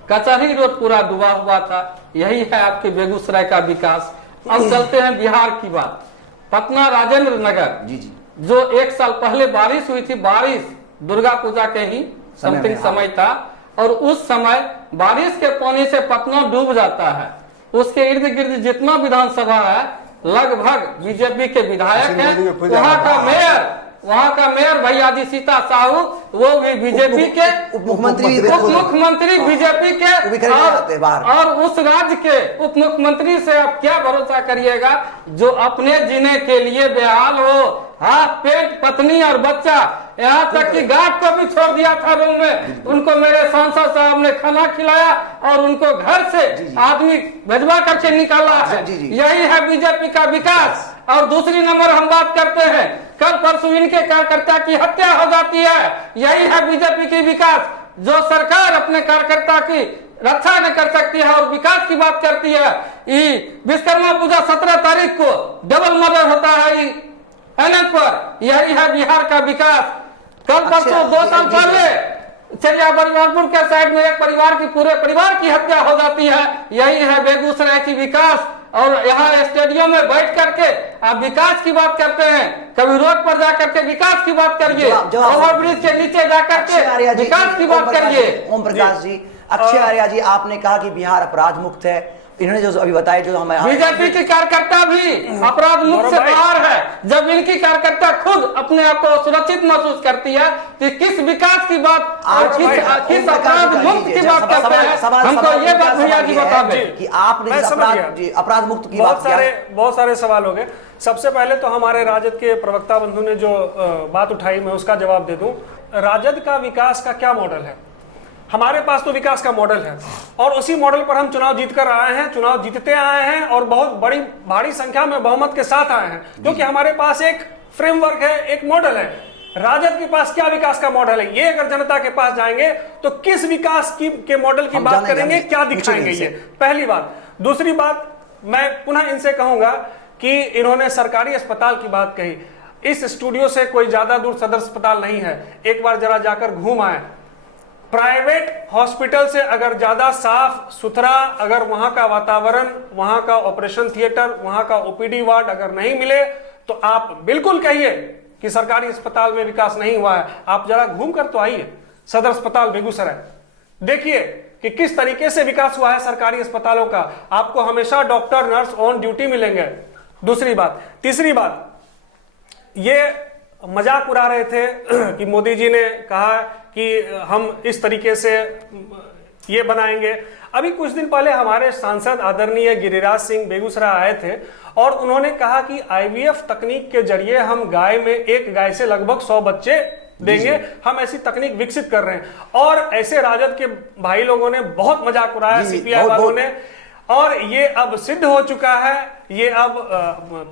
कचहरी रोड पूरा डूबा हुआ था। यही है आपके बेगूसराय का विकास। अब चलते हैं बिहार की बात। पटना राजेंद्र नगर जी जी जो 1 साल पहले बारिश हुई थी, बारिश दुर्गा पूजा के ही समथिंग समय था, और उस समय बारिश के पानी से पटना डूब जाता है। उसके इर्द गिर्द जितना विधानसभा है लगभग बीजेपी के विधायक हैं। वहाँ का मेयर भैया जी सीता साहू, वो भी बीजेपी के उप मुख्यमंत्री बीजेपी के, और उस राज्य के उप मुख्यमंत्री से आप क्या भरोसा करिएगा जो अपने जीने के लिए बेहाल हो, हाथ पेट पत्नी और बच्चा, यहाँ तक कि गार्ड को भी छोड़ दिया था रूम में। उनको मेरे सांसद साहब ने खाना खिलाया और उनको घर से आदमी भेजवा करके निकाला है। यही है बीजेपी का विकास। और दूसरी नंबर हम बात करते हैं, कल परसों इनके कार्यकर्ता की हत्या हो जाती है। यही है बीजेपी की विकास। जो सरकार अपने कार्यकर्ता की रक्षा नहीं कर सकती है और विकास की बात करती है। विश्वकर्मा पूजा 17 तारीख को डबल मर्डर होता है एनएच पर। यही है बिहार का विकास। कल परसों 2 साल पहले चलिया बरियारपुर के साइड में एक परिवार की, पूरे परिवार की हत्या हो जाती है। यही है बेगूसराय की विकास। और यहाँ स्टेडियम में बैठ करके आप विकास की बात करते हैं, कभी रोड पर जाकर के विकास की बात करिए, ओवरब्रिज के नीचे जाकर के विकास की बात करिए। ओम प्रकाश जी, अक्षय आर्या जी, आपने कहा कि बिहार अपराध मुक्त है। इन्होंने जो अभी बताया, जो हमें बीजेपी की कार्यकर्ता भी अपराध मुक्त से बाहर है। जब इनकी कार्यकर्ता खुद अपने आप को सुरक्षित महसूस करती है कि किस विकास की बात और किस अपराध मुक्त की बात करते हैं, हमको ये बात भैया जी बता दें कि आपने अपराध मुक्त की बात किया। बहुत सारे सवाल हो गए। सबसे पहले तो हमारे राजद के प्रवक्ता बंधु ने जो बात उठाई, मैं उसका जवाब दे दूं। राजद का विकास का क्या मॉडल है? हमारे पास तो विकास का मॉडल है और उसी मॉडल पर हम चुनाव जीतकर आए हैं, चुनाव जीतते आए हैं और बहुत बड़ी भारी संख्या में बहुमत के साथ आए हैं, क्योंकि हमारे पास एक फ्रेमवर्क है, एक मॉडल है। राजद के पास क्या विकास का मॉडल है, ये अगर जनता के पास जाएंगे तो किस विकास के मॉडल की बात करेंगे, क्या दिखाएंगे, ये पहली बात। दूसरी बात, मैं पुनः इनसे कहूंगा कि इन्होंने सरकारी अस्पताल की बात कही। इस स्टूडियो से कोई ज्यादा दूर सदर अस्पताल नहीं है, एक बार जरा जाकर घूम आए। प्राइवेट हॉस्पिटल से अगर ज्यादा साफ सुथरा, अगर वहां का वातावरण, वहां का ऑपरेशन थिएटर, वहां का ओपीडी वार्ड अगर नहीं मिले तो आप बिल्कुल कहिए कि सरकारी अस्पताल में विकास नहीं हुआ है। आप जरा घूम कर तो आइए सदर अस्पताल बेगूसराय, देखिए कि किस तरीके से विकास हुआ है सरकारी अस्पतालों का। आपको हमेशा डॉक्टर नर्स ऑन ड्यूटी मिलेंगे। दूसरी बात। तीसरी बात, ये मजाक उड़ा रहे थे कि मोदी जी ने कहा कि हम इस तरीके से ये बनाएंगे। अभी कुछ दिन पहले हमारे सांसद आदरणीय गिरिराज सिंह बेगूसराय आए थे और उन्होंने कहा कि आईवीएफ तकनीक के जरिए हम एक गाय से लगभग 100 बच्चे देंगे। हम ऐसी तकनीक विकसित कर रहे हैं और ऐसे राजद के भाई लोगों ने बहुत मजाक उड़ाया, सीपीआई वालों ने, और ये अब सिद्ध हो चुका है, ये अब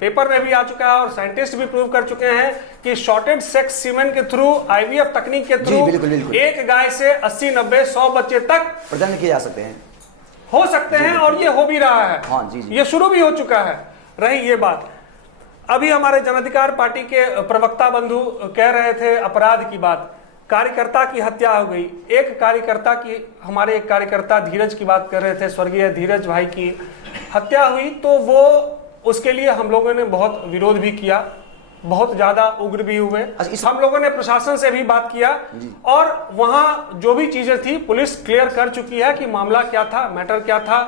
पेपर में भी आ चुका है और साइंटिस्ट भी प्रूव कर चुके हैं कि शॉर्टेड सेक्स सीमेन के थ्रू, आईवीएफ तकनीक के थ्रू एक गाय से 80, 90, 100 बच्चे तक प्रजनन किए जा सकते हैं, हो सकते हैं और ये हो भी रहा है। हाँ, जी। ये शुरू भी हो चुका है। रही ये बात, अभी हमारे जन अधिकार पार्टी के प्रवक्ता बंधु कह रहे थे अपराध की बात, कार्यकर्ता की हत्या हो गई। हमारे एक कार्यकर्ता धीरज की बात कर रहे थे, स्वर्गीय धीरज भाई की हत्या हुई, तो वो उसके लिए हम लोगों ने बहुत विरोध भी किया, बहुत ज्यादा उग्र भी हुए। हम लोगों ने प्रशासन से भी बात किया और वहां जो भी चीजें थी पुलिस क्लियर कर चुकी है कि मामला क्या था, मैटर क्या था।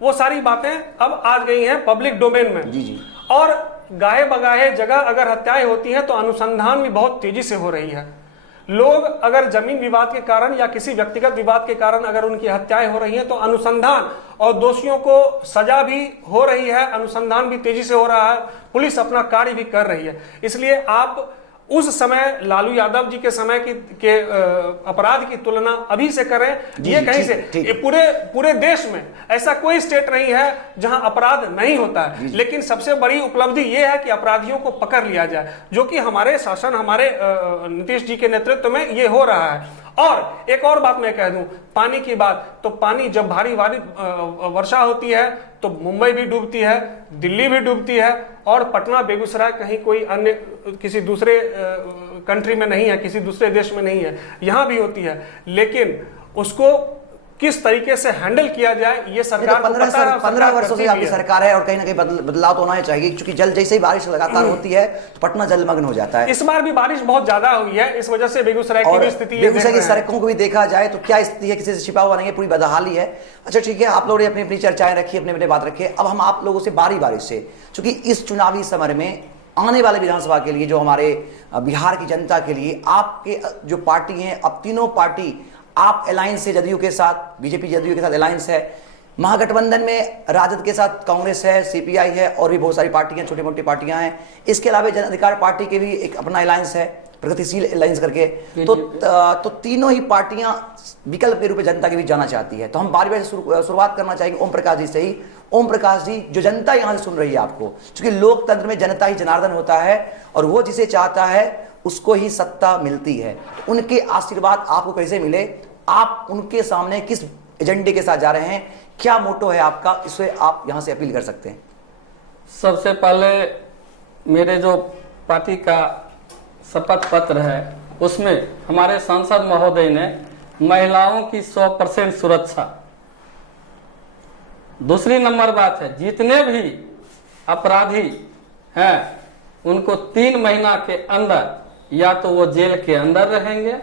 वो सारी बातें अब आ गई हैं पब्लिक डोमेन में। और गाहे बगाहे जगह अगर हत्याएं होती हैं तो अनुसंधान भी बहुत तेजी से हो रही है। लोग अगर जमीन विवाद के कारण या किसी व्यक्तिगत विवाद के कारण अगर उनकी हत्याएं हो रही हैं तो अनुसंधान और दोषियों को सजा भी हो रही है, अनुसंधान भी तेजी से हो रहा है, पुलिस अपना कार्य भी कर रही है। इसलिए आप उस समय लालू यादव जी के समय के अपराध की तुलना अभी से करें, ये कहीं से पूरे देश में ऐसा कोई स्टेट नहीं है जहां अपराध नहीं होता है। लेकिन सबसे बड़ी उपलब्धि ये है कि अपराधियों को पकड़ लिया जाए, जो कि हमारे शासन, हमारे नीतीश जी के नेतृत्व में ये हो रहा है। और एक और बात मैं कह दूं, पानी की बात, तो पानी जब भारी वर्षा होती है तो मुंबई भी डूबती है, दिल्ली भी डूबती है, और पटना बेगूसराय कहीं कोई अन्य किसी दूसरे कंट्री में नहीं है, किसी दूसरे देश में नहीं है, यहाँ भी होती है। लेकिन उसको किस तरीके से हैंडल किया जाए ये सरकार को पता है। 15 वर्षों से आपकी सरकार है और कहीं ना कहीं बदलाव तो होना ही चाहिए, क्योंकि जैसे ही बारिश लगातार होती है तो पटना जलमग्न हो जाता है। इस बार भी बारिश बहुत ज्यादा हुई है, इस वजह से बेगूसराय की भी स्थिति, बेगूसराय की सड़कों को भी देखा जाए तो क्या स्थिति है, किसी से छिपा हुआ नहीं है, पूरी बदहाली है। अच्छा ठीक है, आप लोगों ने अपनी अपनी चर्चाएं रखी, अपने अपने बात रखे। अब हम आप लोगों से बारी बारी से, चूंकि इस चुनावी समय में आने वाले विधानसभा के लिए, जो हमारे बिहार की जनता के लिए आपके जो पार्टी हैं, अब तीनों पार्टी आप अलायंस है जदयू के साथ, बीजेपी जदयू के साथ अलायंस है, महागठबंधन में राजद के साथ कांग्रेस है, सीपीआई है, और भी बहुत सारी पार्टियां, छोटी मोटी पार्टियां हैं। इसके अलावा जन अधिकार पार्टी के भी एक अपना अलायंस है, प्रगतिशील अलायंस करके। तो तीनों ही पार्टियां विकल्प के रूप में जनता के बीच जाना चाहती है। तो हम बारी बारी शुरुआत करना चाहेंगे ओम प्रकाश जी से ही। ओम प्रकाश जी, जो जनता यहां से सुन रही है आपको, क्योंकि लोकतंत्र में जनता ही जनार्दन होता है और वो जिसे चाहता है उसको ही सत्ता मिलती है। तो उनके आशीर्वाद आपको कैसे मिले, आप उनके सामने किस एजेंडे के साथ जा रहे हैं, क्या मोटो है आपका, इसे आप यहां से अपील कर सकते हैं। सबसे पहले मेरे जो पार्टी का शपथ पत्र है उसमें हमारे सांसद महोदय ने महिलाओं की 100% सुरक्षा। दूसरी नंबर बात है, जितने भी अपराधी हैं उनको 3 महीना के अंदर या तो वो जेल के अंदर रहेंगे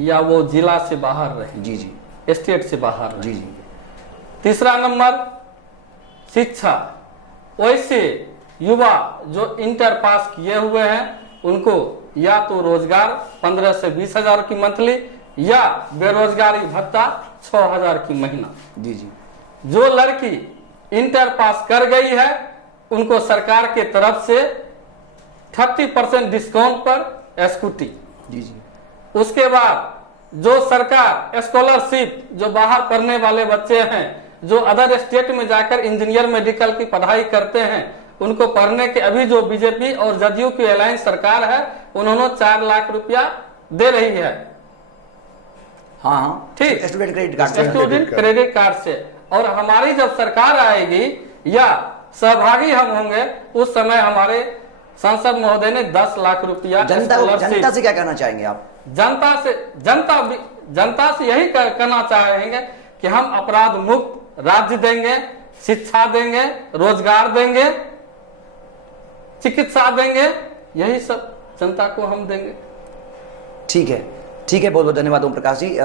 या वो जिला से बाहर रहेंगे, जी जी, स्टेट से बाहर जी रहेंगे। जी। तीसरा नंबर शिक्षा, वैसे युवा जो इंटर पास किए हुए हैं उनको या तो रोजगार 15 से 20 हजार की मंथली या बेरोजगारी भत्ता 6,000 की महीना। जी जी। जो लड़की इंटर पास कर गई है उनको सरकार के तरफ से 30% डिस्काउंट पर स्कूटी। जी जी। उसके बाद जो सरकार स्कॉलरशिप, जो बाहर पढ़ने वाले बच्चे हैं जो अदर स्टेट में जाकर इंजीनियर मेडिकल की पढ़ाई करते हैं उनको पढ़ने के, अभी जो बीजेपी और जदयू की अलायंस सरकार है उन्होंने 4 लाख रुपया दे रही है। हाँ हाँ, ठीक, स्टूडेंट क्रेडिट कार्ड से। स्टूडेंट क्रेडिट कार्ड से। और हमारी जब सरकार आएगी या सहभागी हम होंगे उस समय हमारे सांसद महोदय ने 10 लाख रुपया जनता से क्या कहना चाहेंगे आप? जनता से यही कहना चाहेंगे कि हम अपराध मुक्त राज्य देंगे, शिक्षा देंगे, रोजगार देंगे, चिकित्सा देंगे, यही सब जनता को हम देंगे। ठीक है, ठीक है, बहुत बहुत धन्यवाद ओम प्रकाश जी।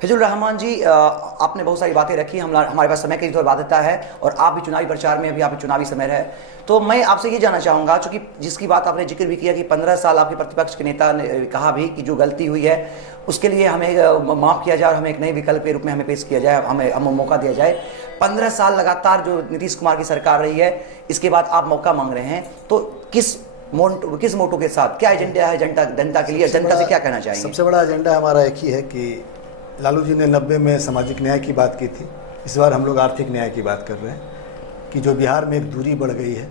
फिजुल रहमान जी, आपने बहुत सारी बातें रखी, हमारे पास समय की थोड़ी बाध्यता है और आप भी चुनावी प्रचार में, अभी आप चुनावी समय है, तो मैं आपसे ये जानना चाहूँगा, चूँकि जिसकी बात आपने जिक्र भी किया कि 15 साल आपके प्रतिपक्ष के नेता ने कहा भी कि जो गलती हुई है उसके लिए हमें माफ़ किया जाए और हमें एक नए विकल्प के रूप में हमें पेश किया जाए, हमें मौका दिया जाए। 15 साल लगातार जो नीतीश कुमार की सरकार रही है, इसके बाद आप मौका मांग रहे हैं, तो किस मोटो के साथ, क्या एजेंडा है जनता के लिए, जनता से क्या कहना चाहेंगे? सबसे बड़ा एजेंडा हमारा एक ही है कि लालू जी ने 90 में सामाजिक न्याय की बात की थी, इस बार हम लोग आर्थिक न्याय की बात कर रहे हैं कि जो बिहार में एक दूरी बढ़ गई है,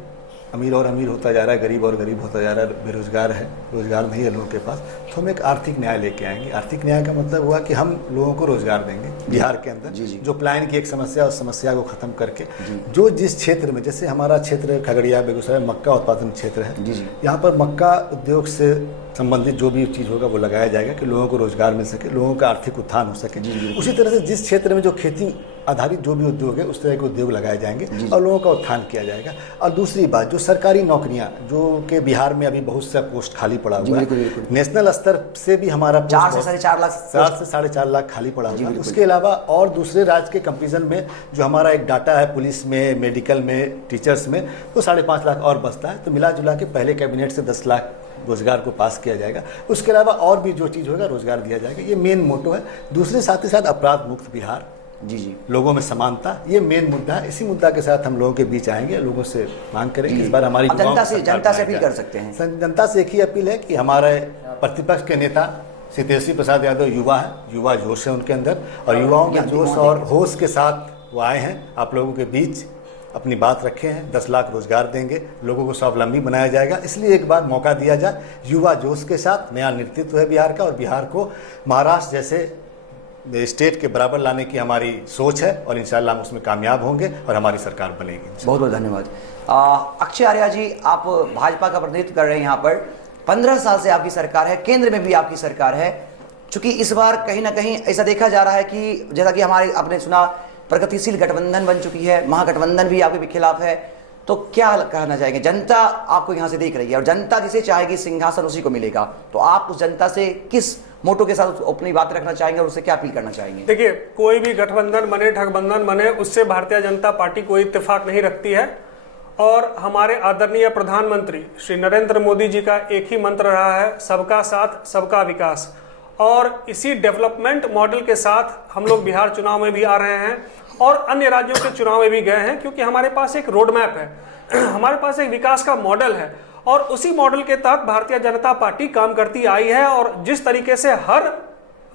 अमीर और अमीर होता जा रहा है, गरीब और गरीब होता जा रहा है, बेरोजगार है, रोजगार नहीं है लोगों के पास, तो हम एक आर्थिक न्याय लेके आएंगे। आर्थिक न्याय का मतलब हुआ कि हम लोगों को रोजगार देंगे बिहार के अंदर। जी जी। जो पलायन की एक समस्या, उस समस्या को खत्म करके जो जिस क्षेत्र में, जैसे हमारा क्षेत्र खगड़िया बेगूसराय मक्का उत्पादन क्षेत्र है, जी जी, यहाँ पर मक्का उद्योग से संबंधित जो भी चीज़ होगा वो लगाया जाएगा कि लोगों को रोजगार मिल सके, लोगों का आर्थिक उत्थान हो सके। उसी तरह से जिस क्षेत्र में जो खेती आधारित जो भी उद्योग है उस तरह के उद्योग लगाए जाएंगे और लोगों का उत्थान किया जाएगा। और दूसरी बात, जो सरकारी नौकरियां जो कि बिहार में अभी बहुत सा पोस्ट खाली पड़ा हुआ है, नेशनल स्तर से भी हमारा 4 से 4.5 लाख 4 से 4.5 लाख खाली पड़ा हुआ है। उसके अलावा और दूसरे राज्य के कंपेरिजन में जो हमारा एक डाटा है पुलिस में, मेडिकल में, टीचर्स में, तो 5.5 लाख और बचता है। तो मिला जुला के पहले कैबिनेट से 10 लाख रोजगार को पास किया जाएगा। उसके अलावा और भी जो चीज़ होगा रोजगार दिया जाएगा, ये मेन मोटो है। दूसरे साथ ही साथ अपराध मुक्त बिहार, जी जी, लोगों में समानता, ये मेन मुद्दा है। इसी मुद्दा के साथ हम लोगों के बीच आएंगे, लोगों से मांग करेंगे इस बार हमारी जनता से अपील कर सकते हैं। जनता से एक ही अपील है कि हमारे प्रतिपक्ष के नेता तेजस्वी प्रसाद यादव युवा है, युवा जोश है उनके अंदर, और युवाओं के जोश और होश के साथ वो आए हैं आप लोगों के बीच, अपनी बात रखे हैं। 10 लाख रोजगार देंगे, लोगों को स्वावलंबी बनाया जाएगा। इसलिए एक बार मौका दिया जाए, युवा जोश के साथ। नया नेतृत्व है बिहार का और बिहार को महाराष्ट्र जैसे स्टेट के बराबर लाने की हमारी सोच है और इंशाल्लाह हम उसमें कामयाब होंगे और हमारी सरकार बनेगी। बहुत बहुत धन्यवाद। अक्षय आर्या जी, आप भाजपा का प्रतिनिधित्व कर रहे हैं यहाँ पर, 15 साल से आपकी सरकार है, केंद्र में भी आपकी सरकार है। चूंकि इस बार कहीं ना कहीं ऐसा देखा जा रहा है कि जैसा कि हमारे आपने सुना, प्रगतिशील गठबंधन बन चुकी है, महागठबंधन भी आपके खिलाफ है, तो क्या कहना चाहेंगे? जनता आपको यहाँ से देख रही है और जनता जिसे चाहेगी सिंहासन उसी को मिलेगा, तो आप उस जनता से किस मोटो के साथ अपनी बात रखना चाहेंगे और उससे क्या अपील करना चाहेंगे? देखिए, कोई भी गठबंधन बने, ठगबंधन बने, उससे भारतीय जनता पार्टी कोई इत्तेफाक नहीं रखती है। और हमारे आदरणीय प्रधानमंत्री श्री नरेंद्र मोदी जी का एक ही मंत्र रहा है, सबका साथ सबका विकास। और इसी डेवलपमेंट मॉडल के साथ हम लोग बिहार चुनाव में भी आ रहे हैं और अन्य राज्यों के चुनाव में भी गए हैं, क्योंकि हमारे पास एक रोड मैप है, हमारे पास एक विकास का मॉडल है और उसी मॉडल के तहत भारतीय जनता पार्टी काम करती आई है। और जिस तरीके से हर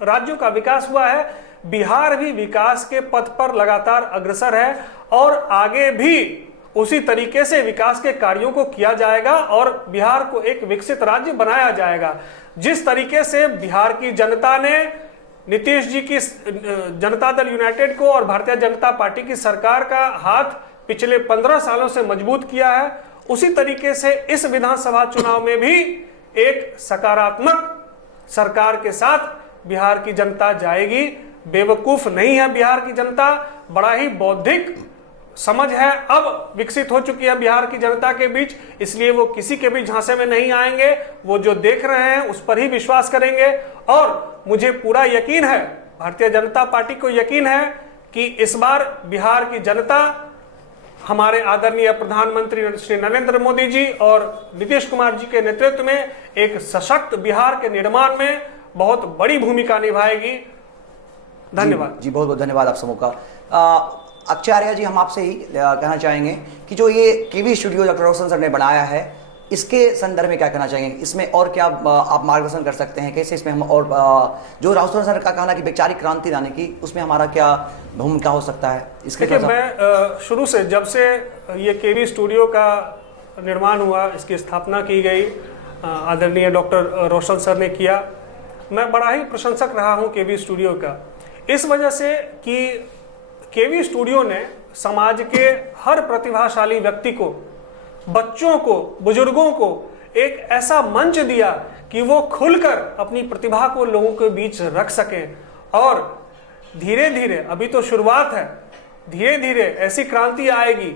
राज्यों का विकास हुआ है, बिहार भी विकास के पथ पर लगातार अग्रसर है और आगे भी उसी तरीके से विकास के कार्यों को किया जाएगा और बिहार को एक विकसित राज्य बनाया जाएगा। जिस तरीके से बिहार की जनता ने नीतीश जी की जनता दल यूनाइटेड को और भारतीय जनता पार्टी की सरकार का हाथ पिछले 15 सालों से मजबूत किया है, उसी तरीके से इस विधानसभा चुनाव में भी एक सकारात्मक सरकार के साथ बिहार की जनता जाएगी। बेवकूफ नहीं है बिहार की जनता, बड़ा ही बौद्धिक समझ है, अब विकसित हो चुकी है बिहार की जनता के बीच, इसलिए वो किसी के भी झांसे में नहीं आएंगे। वो जो देख रहे हैं उस पर ही विश्वास करेंगे और मुझे पूरा यकीन है, भारतीय जनता पार्टी को यकीन है कि इस बार बिहार की जनता हमारे आदरणीय प्रधानमंत्री श्री नरेंद्र मोदी जी और नीतीश कुमार जी के नेतृत्व में एक सशक्त बिहार के निर्माण में बहुत बड़ी भूमिका निभाएगी। धन्यवाद जी, बहुत बहुत धन्यवाद आप समूह का। अक्षय आर्या जी, हम आपसे ही कहना चाहेंगे कि जो ये केवी स्टूडियो डॉक्टर रोशन सर ने बनाया है, इसके संदर्भ में क्या कहना चाहेंगे? इसमें और क्या आप मार्गदर्शन कर सकते हैं? कैसे इसमें हम और जो रोशन सर का कहना कि वैचारिक क्रांति लाने की, उसमें हमारा क्या भूमिका हो सकता है? इसके देखिए, मैं शुरू से जब से ये केवी स्टूडियो का निर्माण हुआ, इसकी स्थापना की गई, आदरणीय डॉक्टर रोशन सर ने किया, मैं बड़ा ही प्रशंसक रहा हूँ केवी स्टूडियो का, इस वजह से कि केवी स्टूडियो ने समाज के हर प्रतिभाशाली व्यक्ति को, बच्चों को, बुजुर्गों को एक ऐसा मंच दिया कि वो खुलकर अपनी प्रतिभा को लोगों के बीच रख सकें। और धीरे धीरे, अभी तो शुरुआत है, धीरे धीरे ऐसी क्रांति आएगी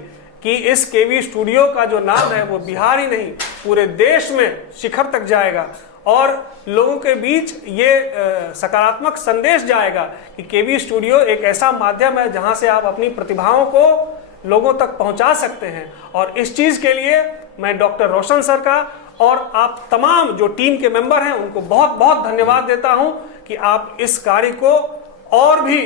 कि इस केवी स्टूडियो का जो नाम है वो बिहार ही नहीं पूरे देश में शिखर तक जाएगा और लोगों के बीच ये सकारात्मक संदेश जाएगा कि केवी स्टूडियो एक ऐसा माध्यम है जहां से आप अपनी प्रतिभाओं को लोगों तक पहुंचा सकते हैं। और इस चीज के लिए मैं डॉक्टर रोशन सर का और आप तमाम जो टीम के मेंबर हैं उनको बहुत बहुत धन्यवाद देता हूं कि आप इस कार्य को और भी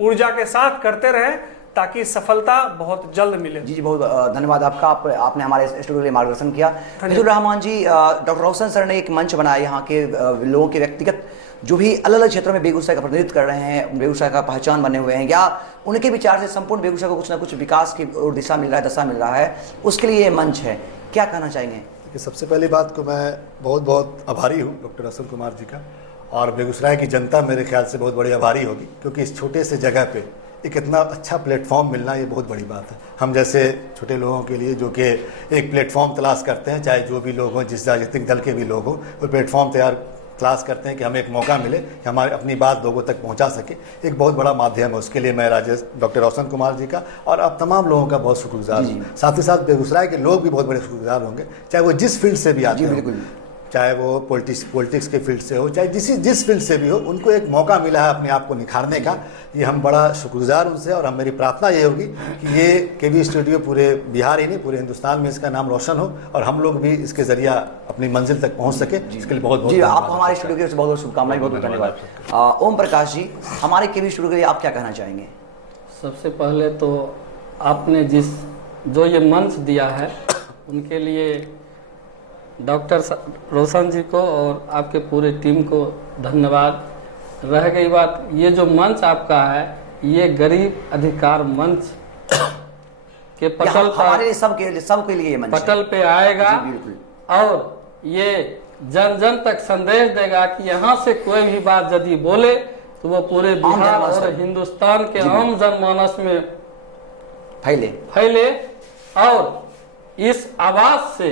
ऊर्जा के साथ करते रहें ताकि सफलता बहुत जल्द मिले। जी, बहुत धन्यवाद आपका। आपने हमारे स्टूडियो के लिए मार्गदर्शन किया। मिजुर रहमान जी, डॉक्टर रोशन सर ने एक मंच बनाया यहाँ के लोगों के व्यक्तिगत जो भी अलग अलग क्षेत्रों में बेगूसराय का प्रतिनिधित्व कर रहे हैं, बेगूसराय का पहचान बने हुए हैं, या उनके विचार से संपूर्ण बेगूसराय को कुछ ना कुछ विकास की ओर दिशा मिल रहा है, दशा मिल रहा है, उसके लिए ये मंच है, क्या कहना चाहेंगे? सबसे पहली बात को मैं बहुत बहुत आभारी हूँ डॉक्टर असल कुमार जी का, और बेगूसराय की जनता मेरे ख्याल से बहुत बड़ी आभारी होगी, क्योंकि इस छोटे से जगह पे एक इतना अच्छा प्लेटफॉर्म मिलना ये बहुत बड़ी बात है। हम जैसे छोटे लोगों के लिए जो कि एक प्लेटफॉर्म तलाश करते हैं, चाहे जो भी लोग हों, जिस राजनीतिक दल के भी लोग हों, वो प्लेटफॉर्म तलाश करते हैं कि हमें एक मौका मिले कि हमारे अपनी बात लोगों तक पहुंचा सके, एक बहुत बड़ा माध्यम है। उसके लिए मैं डॉक्टर रोशन कुमार जी का और आप तमाम लोगों का बहुत शुक्रगुजार हूँ। साथ ही साथ बेगूसराय के लोग भी बहुत बड़े शुक्रगुजार होंगे, चाहे वो जिस फील्ड से भी आते हैं, चाहे वो पॉलिटिक्स के फील्ड से हो, चाहे जिस फील्ड से भी हो, उनको एक मौका मिला है अपने आप को निखारने का। ये हम बड़ा शुक्रगुजार उनसे, और हम मेरी प्रार्थना ये होगी कि ये केवी स्टूडियो पूरे बिहार ही नहीं पूरे हिंदुस्तान में इसका नाम रोशन हो और हम लोग भी इसके जरिया अपनी मंजिल तक पहुंच सके। इसके लिए बहुत बहुत आपको हमारे स्टूडियो की बहुत बहुत शुभकामनाएं, बहुत बहुत धन्यवाद। ओम प्रकाश जी, हमारे केवी स्टूडियो के लिए आप क्या कहना चाहेंगे? सबसे पहले तो आपने जो ये मंच दिया है उनके लिए डॉक्टर रोशन जी को और आपके पूरे टीम को धन्यवाद। रह गई बात, ये जो मंच आपका है, ये गरीब अधिकार मंच के पटल पर सबके लिए मंच पटल पे आएगा और ये जन जन तक संदेश देगा कि यहाँ से कोई भी बात यदि बोले तो वो पूरे बिहार जनमानस और तक। हिंदुस्तान के आम जनमानस में फैले और इस आवाज से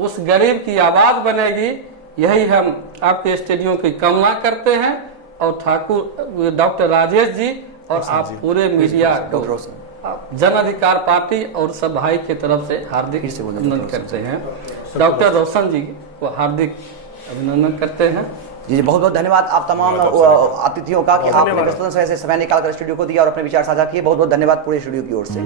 उस गरीब की आवाज बनेगी। यही हम आपके स्टूडियो की कामना करते हैं और ठाकुर डॉक्टर राजेश जी और आप पूरे मीडिया को डॉक्टर रोशन जन अधिकार पार्टी और सब भाई की तरफ से हार्दिक फिर से बोलिए, अभिनंदन डॉक्टर करते हैं। डॉक्टर रोशन जी को हार्दिक अभिनंदन करते हैं। जी बहुत बहुत धन्यवाद आप तमाम अतिथियों का कि आपने व्यस्तता से समय निकाल कर स्टूडियो को दिया और अपने विचार साझा किए। बहुत बहुत धन्यवाद पूरे स्टूडियो की ओर से।